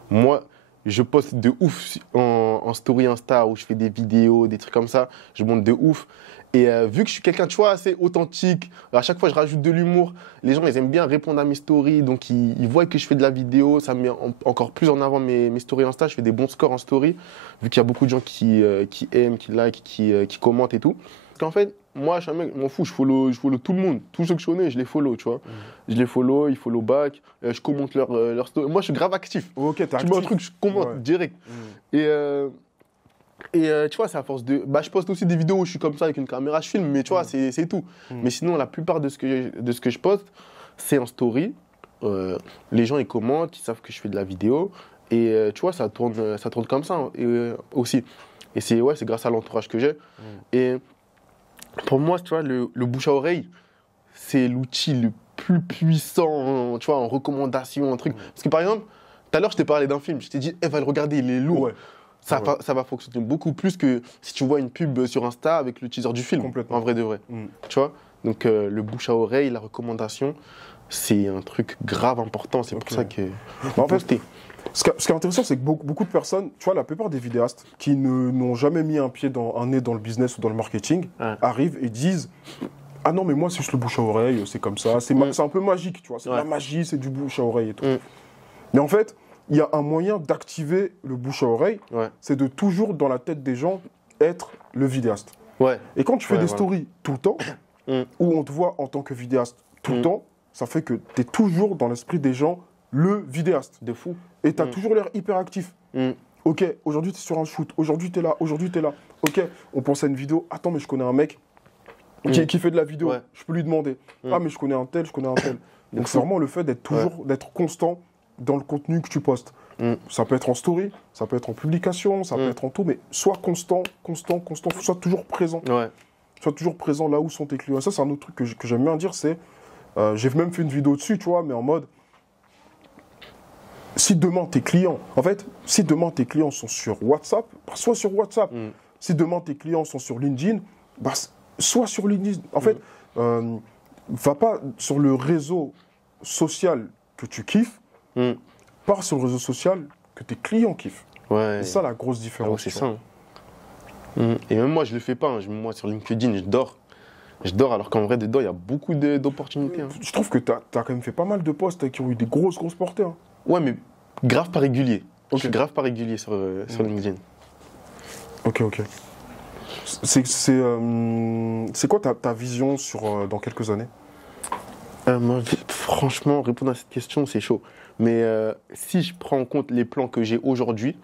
Moi, je poste de ouf en story Insta où je fais des vidéos, des trucs comme ça. Je monte de ouf. Et vu que je suis quelqu'un, tu vois, assez authentique, à chaque fois je rajoute de l'humour, les gens ils aiment bien répondre à mes stories, donc ils voient que je fais de la vidéo, ça me met encore plus en avant mes stories Insta, je fais des bons scores en story, vu qu'il y a beaucoup de gens qui aiment, qui like, qui commentent et tout. Parce qu'en fait, moi je suis un mec, m'en fous, je follow tout le monde, tous ceux que je connais, je les follow, tu vois. Je les follow, ils follow back, je commente leur story. Moi je suis grave actif. Ok, t'es Tu actif. mets un truc, je commente direct. Et tu vois, c'est à force de. Bah, je poste aussi des vidéos où je suis comme ça avec une caméra, je filme, mais tu vois, c'est tout. Mais sinon, la plupart de ce que je poste, c'est en story. Les gens, ils commentent, ils savent que je fais de la vidéo. Et tu vois, ça tourne comme ça aussi. Et c'est grâce à l'entourage que j'ai. Et pour moi, tu vois, le bouche à oreille, c'est l'outil le plus puissant, tu vois, en recommandation, un truc. Parce que par exemple, tout à l'heure, je t'ai parlé d'un film, je t'ai dit, va le regarder, il est lourd. Ouais. Ça va fonctionner beaucoup plus que si tu vois une pub sur Insta avec le teaser du film, Complètement. en vrai de vrai. Tu vois. Donc le bouche à oreille, la recommandation, c'est un truc grave important. C'est pour ça que. En fait, ce qui est intéressant, c'est que beaucoup de personnes, tu vois, la plupart des vidéastes qui n'ont jamais mis un nez dans le business ou dans le marketing, arrivent et disent ah non, mais moi, c'est juste le bouche à oreille, c'est comme ça. C'est un peu magique, tu vois. C'est de la magie, c'est du bouche à oreille et tout. Mais en fait, il y a un moyen d'activer le bouche à oreille, c'est de toujours, dans la tête des gens, être le vidéaste. Et quand tu fais des stories tout le temps, où on te voit en tant que vidéaste tout le temps, ça fait que tu es toujours dans l'esprit des gens le vidéaste. De fou. Et tu as toujours l'air hyper actif. Ok, aujourd'hui tu es sur un shoot, aujourd'hui tu es là, aujourd'hui tu es là. Ok, on pense à une vidéo, attends, mais je connais un mec qui fait de la vidéo, je peux lui demander. Ah, mais je connais un tel, je connais un tel. Donc c'est vraiment le fait d'être toujours, d'être constant dans le contenu que tu postes. Ça peut être en story, ça peut être en publication, ça peut être en tout, mais sois constant, sois toujours présent. Sois toujours présent là où sont tes clients. Et ça, c'est un autre truc que j'aime bien dire, c'est, j'ai même fait une vidéo dessus, tu vois, mais en mode, si demain tes clients, si demain tes clients sont sur WhatsApp, sois sur WhatsApp. Si demain tes clients sont sur LinkedIn, sois sur LinkedIn. En fait, va pas sur le réseau social que tu kiffes, pars sur le réseau social que tes clients kiffent. C'est ça la grosse différence. C'est ça. Et même moi, je le fais pas. Moi, sur LinkedIn, je dors. Je dors alors qu'en vrai, dedans, il y a beaucoup d'opportunités. Je trouve que tu as quand même fait pas mal de posts qui ont eu des grosses portées. Ouais, mais grave pas régulier. Je suis grave pas régulier sur LinkedIn. Ok. C'est quoi ta vision sur dans quelques années? Moi, franchement, répondre à cette question, c'est chaud. Mais si je prends en compte les plans que j'ai aujourd'hui,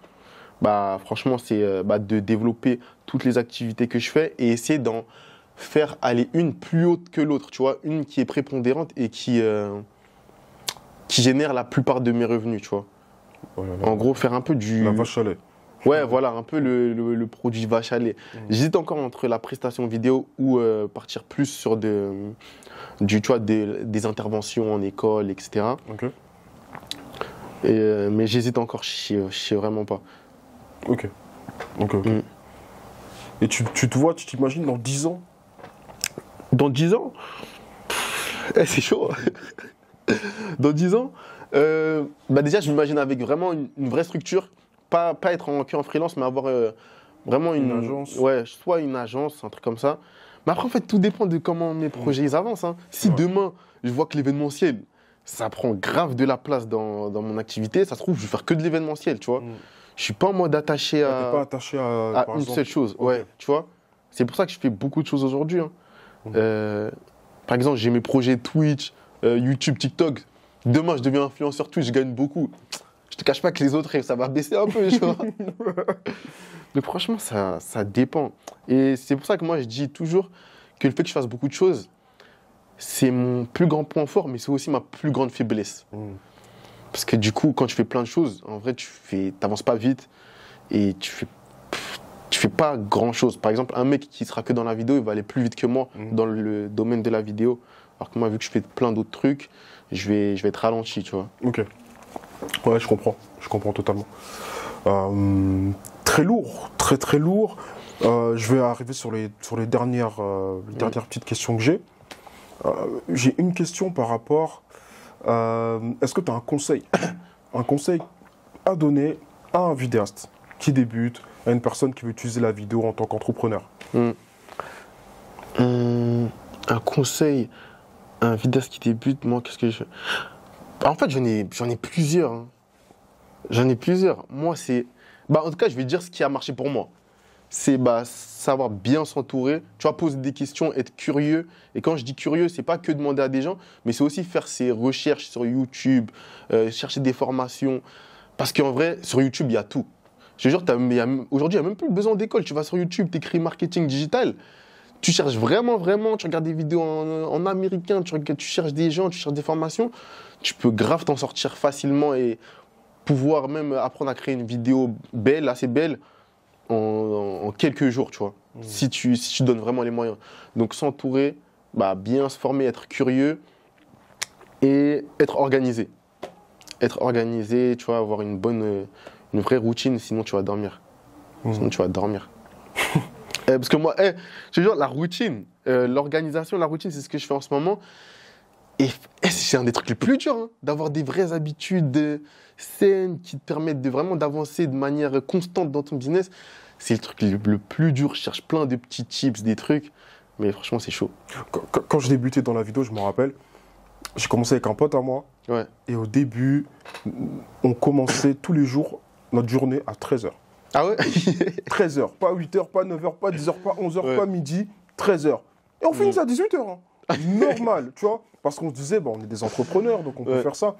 franchement, c'est de développer toutes les activités que je fais et essayer d'en faire aller une plus haute que l'autre, tu vois, une qui est prépondérante et qui génère la plupart de mes revenus, tu vois. En gros, faire un peu du... La vache à lait. Ouais, voilà, un peu le produit vache à lait. J'hésite encore entre la prestation vidéo ou partir plus sur tu vois, des interventions en école, etc. Mais j'hésite encore, je sais vraiment pas. Ok. Et tu te vois, tu t'imagines dans 10 ans? Dans 10 ans c'est chaud. Dans 10 ans déjà, je m'imagine avec vraiment une vraie structure. Pas être en freelance, mais avoir vraiment une agence. Ouais, soit une agence, un truc comme ça. Mais après, en fait, tout dépend de comment mes projets ils avancent. Si demain, je vois que l'événementiel, ça prend grave de la place dans mon activité, ça se trouve, je vais faire que de l'événementiel, tu vois. Je suis pas en mode attaché à, t'es pas attaché à une seule chose. Ouais, tu vois. C'est pour ça que je fais beaucoup de choses aujourd'hui. Par exemple, j'ai mes projets Twitch, YouTube, TikTok. Demain, je deviens influenceur Twitch, je gagne beaucoup. Je te cache pas que les autres, ça va baisser un peu, tu vois. Mais franchement, ça dépend. Et c'est pour ça que moi, je dis toujours que le fait que je fasse beaucoup de choses, c'est mon plus grand point fort, mais c'est aussi ma plus grande faiblesse. Parce que du coup, quand tu fais plein de choses, en vrai, tu n'avances pas vite et tu fais pas grand-chose. Par exemple, un mec qui sera que dans la vidéo, il va aller plus vite que moi dans le domaine de la vidéo. Alors que moi, vu que je fais plein d'autres trucs, je vais être ralenti, tu vois. Ok. Ouais, je comprends totalement. Très lourd, très lourd. Je vais arriver sur les dernières petites questions que j'ai. J'ai une question par rapport. Est-ce que tu as un conseil à donner à un vidéaste qui débute, à une personne qui veut utiliser la vidéo en tant qu'entrepreneur? Un conseil à un vidéaste qui débute, moi, qu'est-ce que je... En fait, j'en ai plusieurs. J'en ai plusieurs. Moi, c'est... en tout cas, je vais dire ce qui a marché pour moi. C'est savoir bien s'entourer. Tu vas poser des questions, être curieux. Et quand je dis curieux, c'est pas que demander à des gens, mais c'est aussi faire ses recherches sur YouTube, chercher des formations. Parce qu'en vrai, sur YouTube, il y a tout. Je te jure, aujourd'hui, il n'y a même plus besoin d'école. Tu vas sur YouTube, tu écris marketing digital. Tu cherches vraiment, tu regardes des vidéos en américain, tu cherches des gens, tu cherches des formations. Tu peux grave t'en sortir facilement et pouvoir même apprendre à créer une vidéo belle, assez belle, en quelques jours, tu vois. Si tu donnes vraiment les moyens. Donc s'entourer, bien se former, être curieux et être organisé. Être organisé, tu vois, avoir une vraie routine, sinon tu vas dormir. Sinon tu vas dormir. Parce que moi, je te jure, la routine, l'organisation, la routine, c'est ce que je fais en ce moment. Et c'est un des trucs les plus durs, hein, d'avoir des vraies habitudes saines qui te permettent de vraiment d'avancer de manière constante dans ton business. C'est le truc le plus dur. Je cherche plein de petits tips, des trucs. Mais franchement, c'est chaud. Quand je débutais dans la vidéo, je me rappelle, j'ai commencé avec un pote à moi. Ouais. Et au début, on commençait tous les jours notre journée à 13h. Ah ouais 13h, pas 8h, pas 9h, pas 10h, pas 11h, Ouais. pas midi, 13h. Et on finissait à 18h. Normal, tu vois. Parce qu'on se disait, on est des entrepreneurs, donc on peut Ouais. faire ça.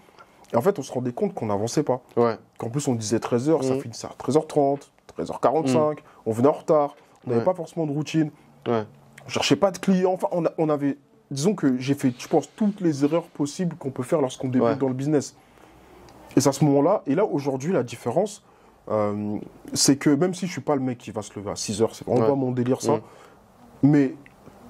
Et en fait, on se rendait compte qu'on n'avançait pas. Ouais. Qu'en plus, on disait 13h, ça Mhm. finissait à 13h30, 13h45, on venait en retard, on n'avait Ouais. pas forcément de routine, Ouais. on cherchait pas de clients. Enfin, on avait, disons que j'ai fait, je pense, toutes les erreurs possibles qu'on peut faire lorsqu'on débute Ouais. dans le business. Et c'est à ce moment-là, et là, aujourd'hui, la différence, c'est que même si je suis pas le mec qui va se lever à 6h, c'est vraiment Ouais. pas mon délire, ça, Mhm. mais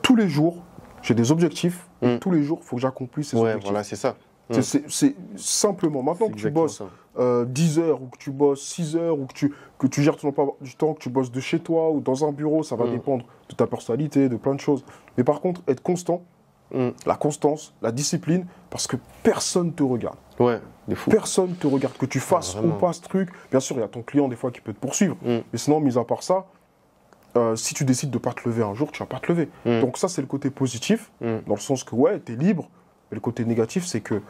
tous les jours, j'ai des objectifs, et Mhm. tous les jours, il faut que j'accomplisse ces Ouais, objectifs. voilà, c'est ça. C'est simplement, maintenant C'est que tu exactement bosses ça. 10 heures, ou que tu bosses 6 heures, ou que tu gères ton emploi du temps, que tu bosses de chez toi ou dans un bureau, ça va Mhm. dépendre de ta personnalité, de plein de choses. Mais par contre, être constant, Mhm. la constance, la discipline, parce que personne te regarde. Ouais, de fou. Personne te regarde. Que tu fasses Vraiment. ou pas ce truc, bien sûr, il y a ton client des fois qui peut te poursuivre, Mhm. mais sinon, mis à part ça, si tu décides de ne pas te lever un jour, tu ne vas pas te lever. Mhm. Donc ça, c'est le côté positif, Mhm. dans le sens que, ouais, tu es libre, mais le côté négatif, c'est que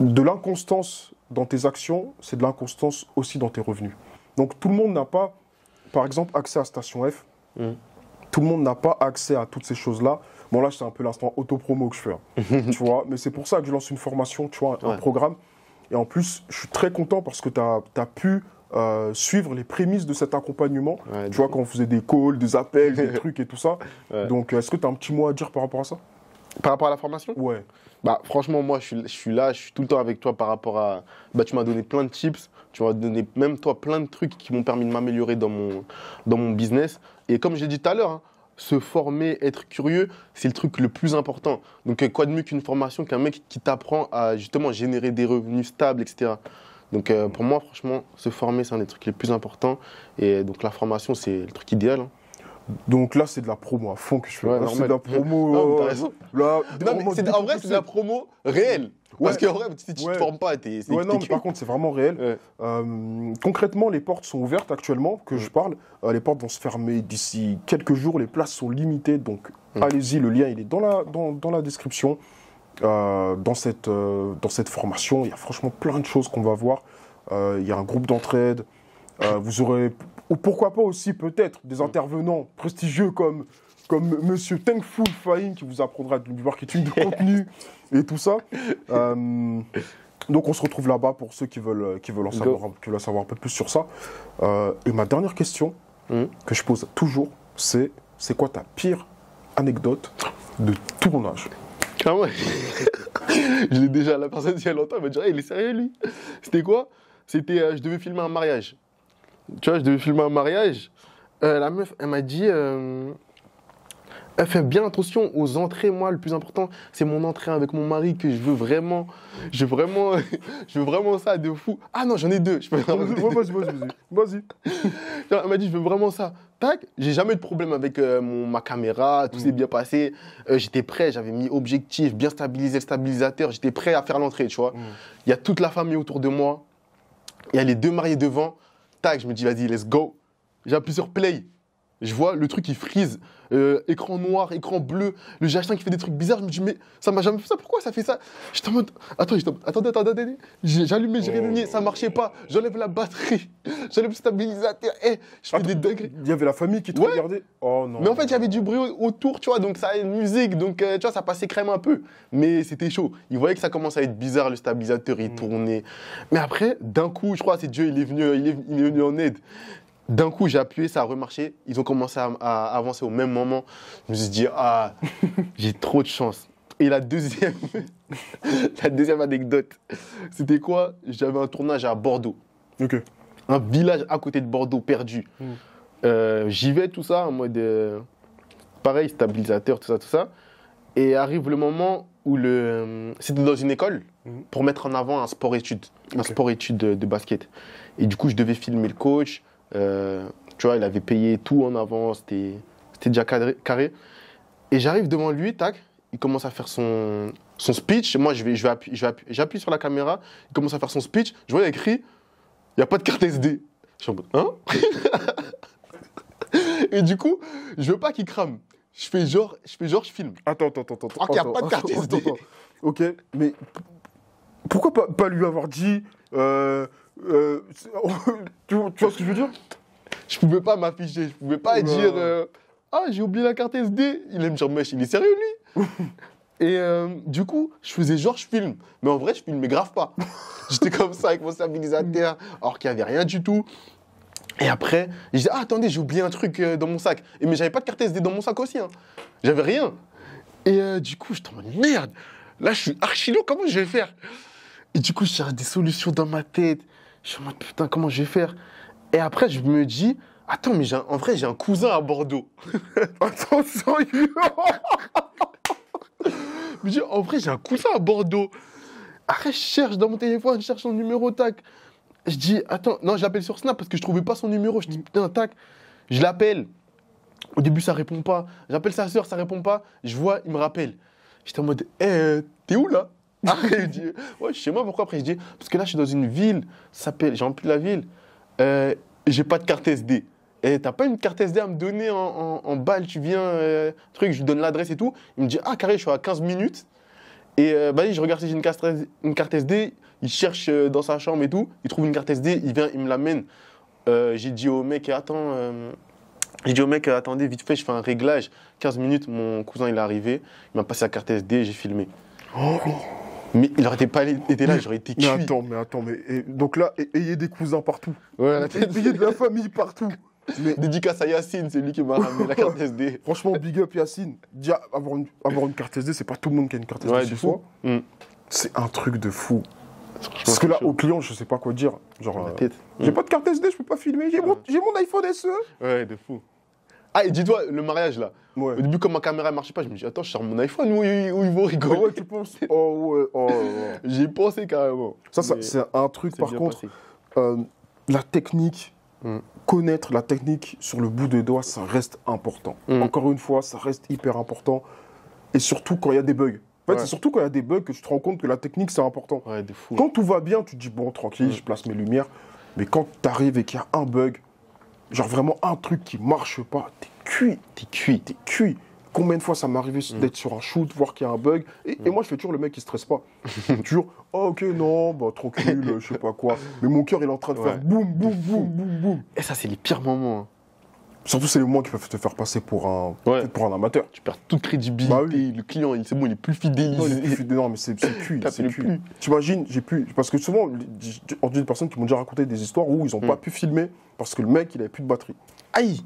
de l'inconstance dans tes actions, c'est de l'inconstance aussi dans tes revenus. Donc tout le monde n'a pas, par exemple, accès à Station F. Mhm. Tout le monde n'a pas accès à toutes ces choses-là. Bon, là, c'est un peu l'instant auto-promo que je fais, hein, tu vois. Mais c'est pour ça que je lance une formation, tu vois, un Ouais. programme. Et en plus, je suis très content parce que tu as pu suivre les prémices de cet accompagnement. Ouais, Tu vois, quand on faisait des calls, des appels, des trucs et tout ça. Ouais. Donc, est-ce que tu as un petit mot à dire par rapport à ça? Par rapport à la formation Ouais. Bah, franchement, moi, je suis là, je suis tout le temps avec toi par rapport à. Bah, tu m'as donné plein de tips, tu m'as donné même toi plein de trucs qui m'ont permis de m'améliorer dans mon business. Et comme j'ai dit tout à l'heure, hein, se former, être curieux, c'est le truc le plus important. Donc, quoi de mieux qu'une formation, qu'un mec qui t'apprend à justement générer des revenus stables, etc. Donc, pour moi, franchement, se former, c'est un des trucs les plus importants. Et donc, la formation, c'est le truc idéal. Hein. Donc là, c'est de la promo à fond que je fais. Ouais, Là, c'est normal. de la promo. Non, mais t'as raison. Là, Non, mais en vrai, c'est de la promo réelle. Parce qu'en vrai, si tu ne Ouais. te formes pas, t'es Ouais, non, mais cuit. par contre, c'est vraiment réel. Ouais. Concrètement, les portes sont ouvertes actuellement, que je parle. Les portes vont se fermer d'ici quelques jours. Les places sont limitées, donc allez-y. Le lien, il est dans la description. Dans cette formation, il y a franchement plein de choses qu'on va voir. Il y a un groupe d'entraide. Vous aurez, ou pourquoi pas aussi peut-être des intervenants prestigieux comme Monsieur Thankful Fahim qui vous apprendra du marketing de contenu et tout ça. Donc on se retrouve là-bas pour ceux qui veulent en savoir un peu plus sur ça. Et ma dernière question que je pose toujours, c'est quoi ta pire anecdote de tournage? Ah ouais. Je l'ai déjà, la personne il y a longtemps, elle m'a dit, ah, il est sérieux lui. C'était quoi? C'était, je devais filmer un mariage. Tu vois, je devais filmer un mariage. La meuf, elle m'a dit, elle fait bien attention aux entrées. Moi, le plus important, c'est mon entrée avec mon mari que je veux vraiment, je veux vraiment ça de fou. Ah non, j'en ai deux. Je peux Ouais, vas-y. Elle m'a dit, je veux vraiment ça. Tac, j'ai jamais eu de problème avec ma caméra, tout s'est bien passé. J'étais prêt, j'avais mis objectif, bien stabilisé le stabilisateur, j'étais prêt à faire l'entrée, tu vois. Il y a toute la famille autour de moi, il y a les deux mariés devant. Tac, je me dis, vas-y, let's go. J'appuie sur play. Je vois le truc qui freeze, écran noir, écran bleu, le GH5 qui fait des trucs bizarres. Je me dis, mais ça m'a jamais fait ça, pourquoi ça fait ça? J'étais en mode, attendez. J'ai allumé, j'ai réallumé, ça marchait pas. J'enlève la batterie, j'enlève le stabilisateur, je fais des dingueries. Il y avait la famille qui te Ouais. regardait. Oh non. Mais en fait, il y avait du bruit autour, tu vois, donc ça a une musique, donc tu vois, ça passait crème un peu. Mais c'était chaud. Ils voyaient que ça commençait à être bizarre, le stabilisateur, il tournait. Mais après, d'un coup, je crois, c'est Dieu, il est venu en aide. D'un coup, j'ai appuyé, ça a remarché. Ils ont commencé à avancer au même moment. Je me suis dit, ah, j'ai trop de chance. Et la deuxième anecdote, c'était quoi? J'avais un tournage à Bordeaux. Ok. Un village à côté de Bordeaux, perdu. J'y vais, tout ça, en mode, pareil, stabilisateur, tout ça. Et arrive le moment où c'était dans une école pour mettre en avant un sport-études. Un sport-études de basket. Et du coup, je devais filmer le coach. Tu vois, il avait payé tout en avant. C'était déjà carré. Et j'arrive devant lui, tac. Il commence à faire son speech. Moi, j'appuie sur la caméra. Il commence à faire son speech. Je vois, il y a écrit, il n'y a pas de carte SD. Je suis en mode, hein? Et du coup, je veux pas qu'il crame. Je fais genre, je filme. Attends. Alors qu'il n'y a pas de carte SD. Attends. Ok, mais pourquoi pas lui avoir dit... tu vois ce que je veux dire? Je pouvais pas m'afficher. Je pouvais pas dire, ah, j'ai oublié la carte SD. Il aime me dire, mec, il est sérieux, lui? Et du coup, je faisais genre, je filme. Mais en vrai, je filmais grave pas. J'étais comme ça avec mon stabilisateur, alors qu'il n'y avait rien du tout. Et après, je disais, ah, attendez, j'ai oublié un truc dans mon sac. Mais j'avais pas de carte SD dans mon sac aussi. Hein. J'avais rien. Et du coup, j'étais en mode, merde, là, je suis archi lourd, comment je vais faire? Et du coup, je cherche des solutions dans ma tête. Je suis en mode, putain, comment je vais faire? Et après, je me dis, attends, mais en vrai, j'ai un cousin à Bordeaux. Attends, sérieux? Je me dis, en vrai, j'ai un cousin à Bordeaux. Après, je cherche dans mon téléphone, je cherche son numéro, tac. Je dis, attends, non, je l'appelle sur Snap parce que je trouvais pas son numéro. Je dis, putain, tac. Je l'appelle. Au début, ça répond pas. J'appelle sa sœur, ça répond pas. Je vois, il me rappelle. J'étais en mode, t'es où là? Après, il dit, ouais, je sais moi pourquoi. Après, je dis, parce que là, je suis dans une ville, ça s'appelle, j'ai rempli la ville. J'ai pas de carte SD. Et t'as pas une carte SD à me donner en balle, tu viens, truc, je lui donne l'adresse et tout. Il me dit, ah, carré, je suis à 15 minutes. Et je regarde si j'ai une carte SD. Il cherche dans sa chambre et tout. Il trouve une carte SD, il vient, il me l'amène. J'ai dit au mec, attendez, vite fait, je fais un réglage. 15 minutes, mon cousin, il est arrivé. Il m'a passé la carte SD, j'ai filmé. Oh. Mais il n'aurait pas été là, j'aurais été cuit. Donc là, ayez des cousins partout. Ouais, ayez de la famille partout. Mais... Dédicace à Yacine, c'est lui qui m'a ramené la carte SD. Franchement, big up Yacine. Déjà, avoir une carte SD, c'est pas tout le monde qui a une carte SD chez soi. C'est un truc de fou. Parce que là, au client, je sais pas quoi dire. Genre, j'ai pas de carte SD, je peux pas filmer. J'ai mon iPhone SE. Ouais, de fou. Ah, et dis-toi, le mariage là. Ouais. Au début, comme ma caméra ne marchait pas, je me dis, attends, je sors mon iPhone où ils vont rigoler. Oh ouais, tu penses? Oh ouais. J'y ai pensé carrément. Ça c'est un truc, par contre, la technique, connaître la technique sur le bout des doigts, ça reste important. Encore une fois, ça reste hyper important. Et surtout quand il y a des bugs. En fait, c'est surtout quand il y a des bugs que tu te rends compte que la technique, c'est important. Ouais, de fou. Quand tout va bien, tu te dis, bon, tranquille, je place mes lumières. Mais quand tu arrives et qu'il y a un bug, genre vraiment un truc qui marche pas, t'es cuit. Combien de fois ça m'est arrivé d'être sur un shoot, voir qu'il y a un bug, et moi je fais toujours le mec qui stresse pas. Toujours, oh, ok, non, bah tranquille, je sais pas quoi. Mais mon cœur il est en train de faire boum. Et ça c'est les pires moments. Hein. Surtout c'est les moments qui peuvent te faire passer pour un amateur. Tu perds toute crédibilité, le client c'est bon, il est plus fidélisé. Non mais c'est cuit. T'imagines, parce que souvent, j'ai entendu des personnes qui m'ont déjà raconté des histoires où ils ont pas pu filmer parce que le mec il avait plus de batterie. Aïe.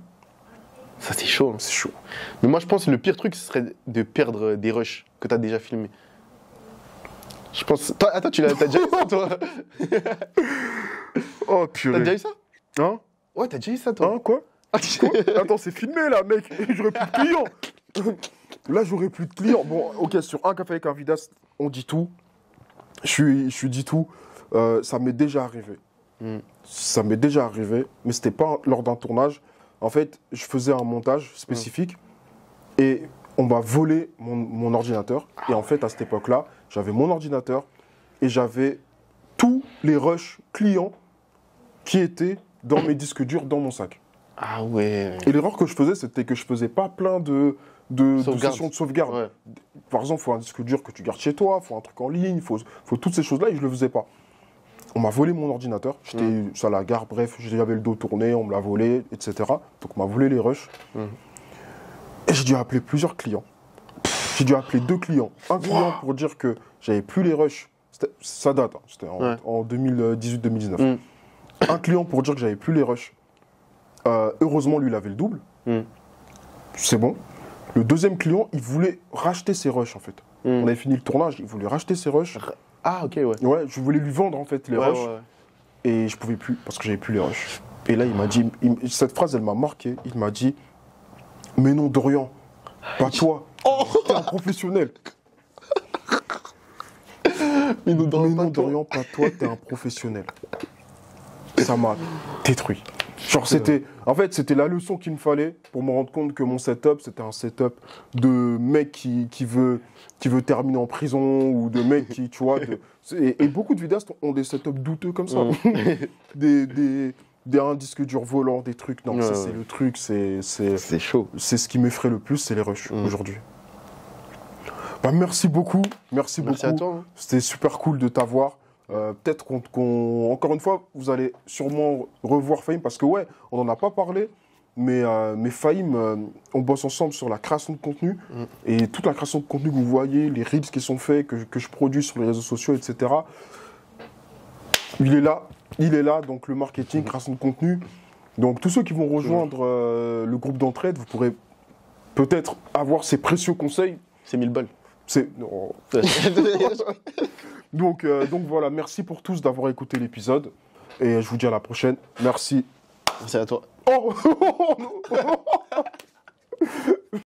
Ça, c'est chaud. Hein. C'est chaud. Mais moi, je pense que le pire truc, ce serait de perdre des rushs que tu as déjà filmés. Je pense... Toi, attends, t'as déjà eu ça, toi? Oh, purée. T'as déjà eu ça? Hein? Ouais, t'as déjà eu ça, toi? Hein, quoi? Attends, c'est filmé, là, mec. J'aurais plus de clients. Là, j'aurais plus de clients. Bon, ok, sur un café avec un vidéaste, on dit tout. Je suis dit tout. Ça m'est déjà arrivé. Ça m'est déjà arrivé, mais c'était pas lors d'un tournage. En fait, je faisais un montage spécifique et on m'a volé mon ordinateur. Et en fait, à cette époque-là, j'avais mon ordinateur et j'avais tous les rushs clients qui étaient dans mes disques durs dans mon sac. Ah ouais. Et l'erreur que je faisais, c'était que je faisais pas plein de sessions de sauvegarde. Ouais. Par exemple, il faut un disque dur que tu gardes chez toi, il faut un truc en ligne, il faut toutes ces choses-là et je ne le faisais pas. On m'a volé mon ordinateur, j'étais à la gare, bref, j'avais le dos tourné, on me l'a volé, etc. Donc on m'a volé les rushs. Et j'ai dû appeler plusieurs clients. J'ai dû appeler 2 clients. Un client pour dire que j'avais plus les rushs, ça date, hein, c'était en 2018-2019. Un client pour dire que j'avais plus les rushs. Heureusement, lui, il avait le double. C'est bon. Le deuxième client, il voulait racheter ses rushs, en fait. On avait fini le tournage, il voulait racheter ses rushs. Ah, ok, ouais. Ouais, je voulais lui vendre, en fait, les rushs. Ouais. Et je pouvais plus, parce que j'avais plus les rushs. Et là, il m'a dit, cette phrase, elle m'a marqué. Il m'a dit, mais non, Dorian, Pas toi. T'es un professionnel. Mino Dorian, pas toi, t'es un professionnel. Ça m'a détruit. Genre, en fait, c'était la leçon qu'il me fallait pour me rendre compte que mon setup, c'était un setup de mec qui veut terminer en prison ou de mec qui, tu vois. Et beaucoup de vidéastes ont des setups douteux comme ça. Un disque dur volant, des trucs. Non, ça, c'est le truc, c'est chaud. C'est ce qui m'effraie le plus, c'est les rushs aujourd'hui. Bah, merci beaucoup. Merci beaucoup. À toi. Hein. C'était super cool de t'avoir. Peut-être encore une fois, vous allez sûrement revoir Fahim parce que ouais, on n'en a pas parlé, mais Fahim, on bosse ensemble sur la création de contenu et toute la création de contenu que vous voyez, les reels qui sont faits, que je produis sur les réseaux sociaux, etc. Il est là, donc le marketing, création de contenu. Donc tous ceux qui vont rejoindre le groupe d'entraide, vous pourrez peut-être avoir ces précieux conseils. C'est 1000 balles. Non. Donc voilà, merci pour tous d'avoir écouté l'épisode. Et je vous dis à la prochaine. Merci. Merci à toi. Oh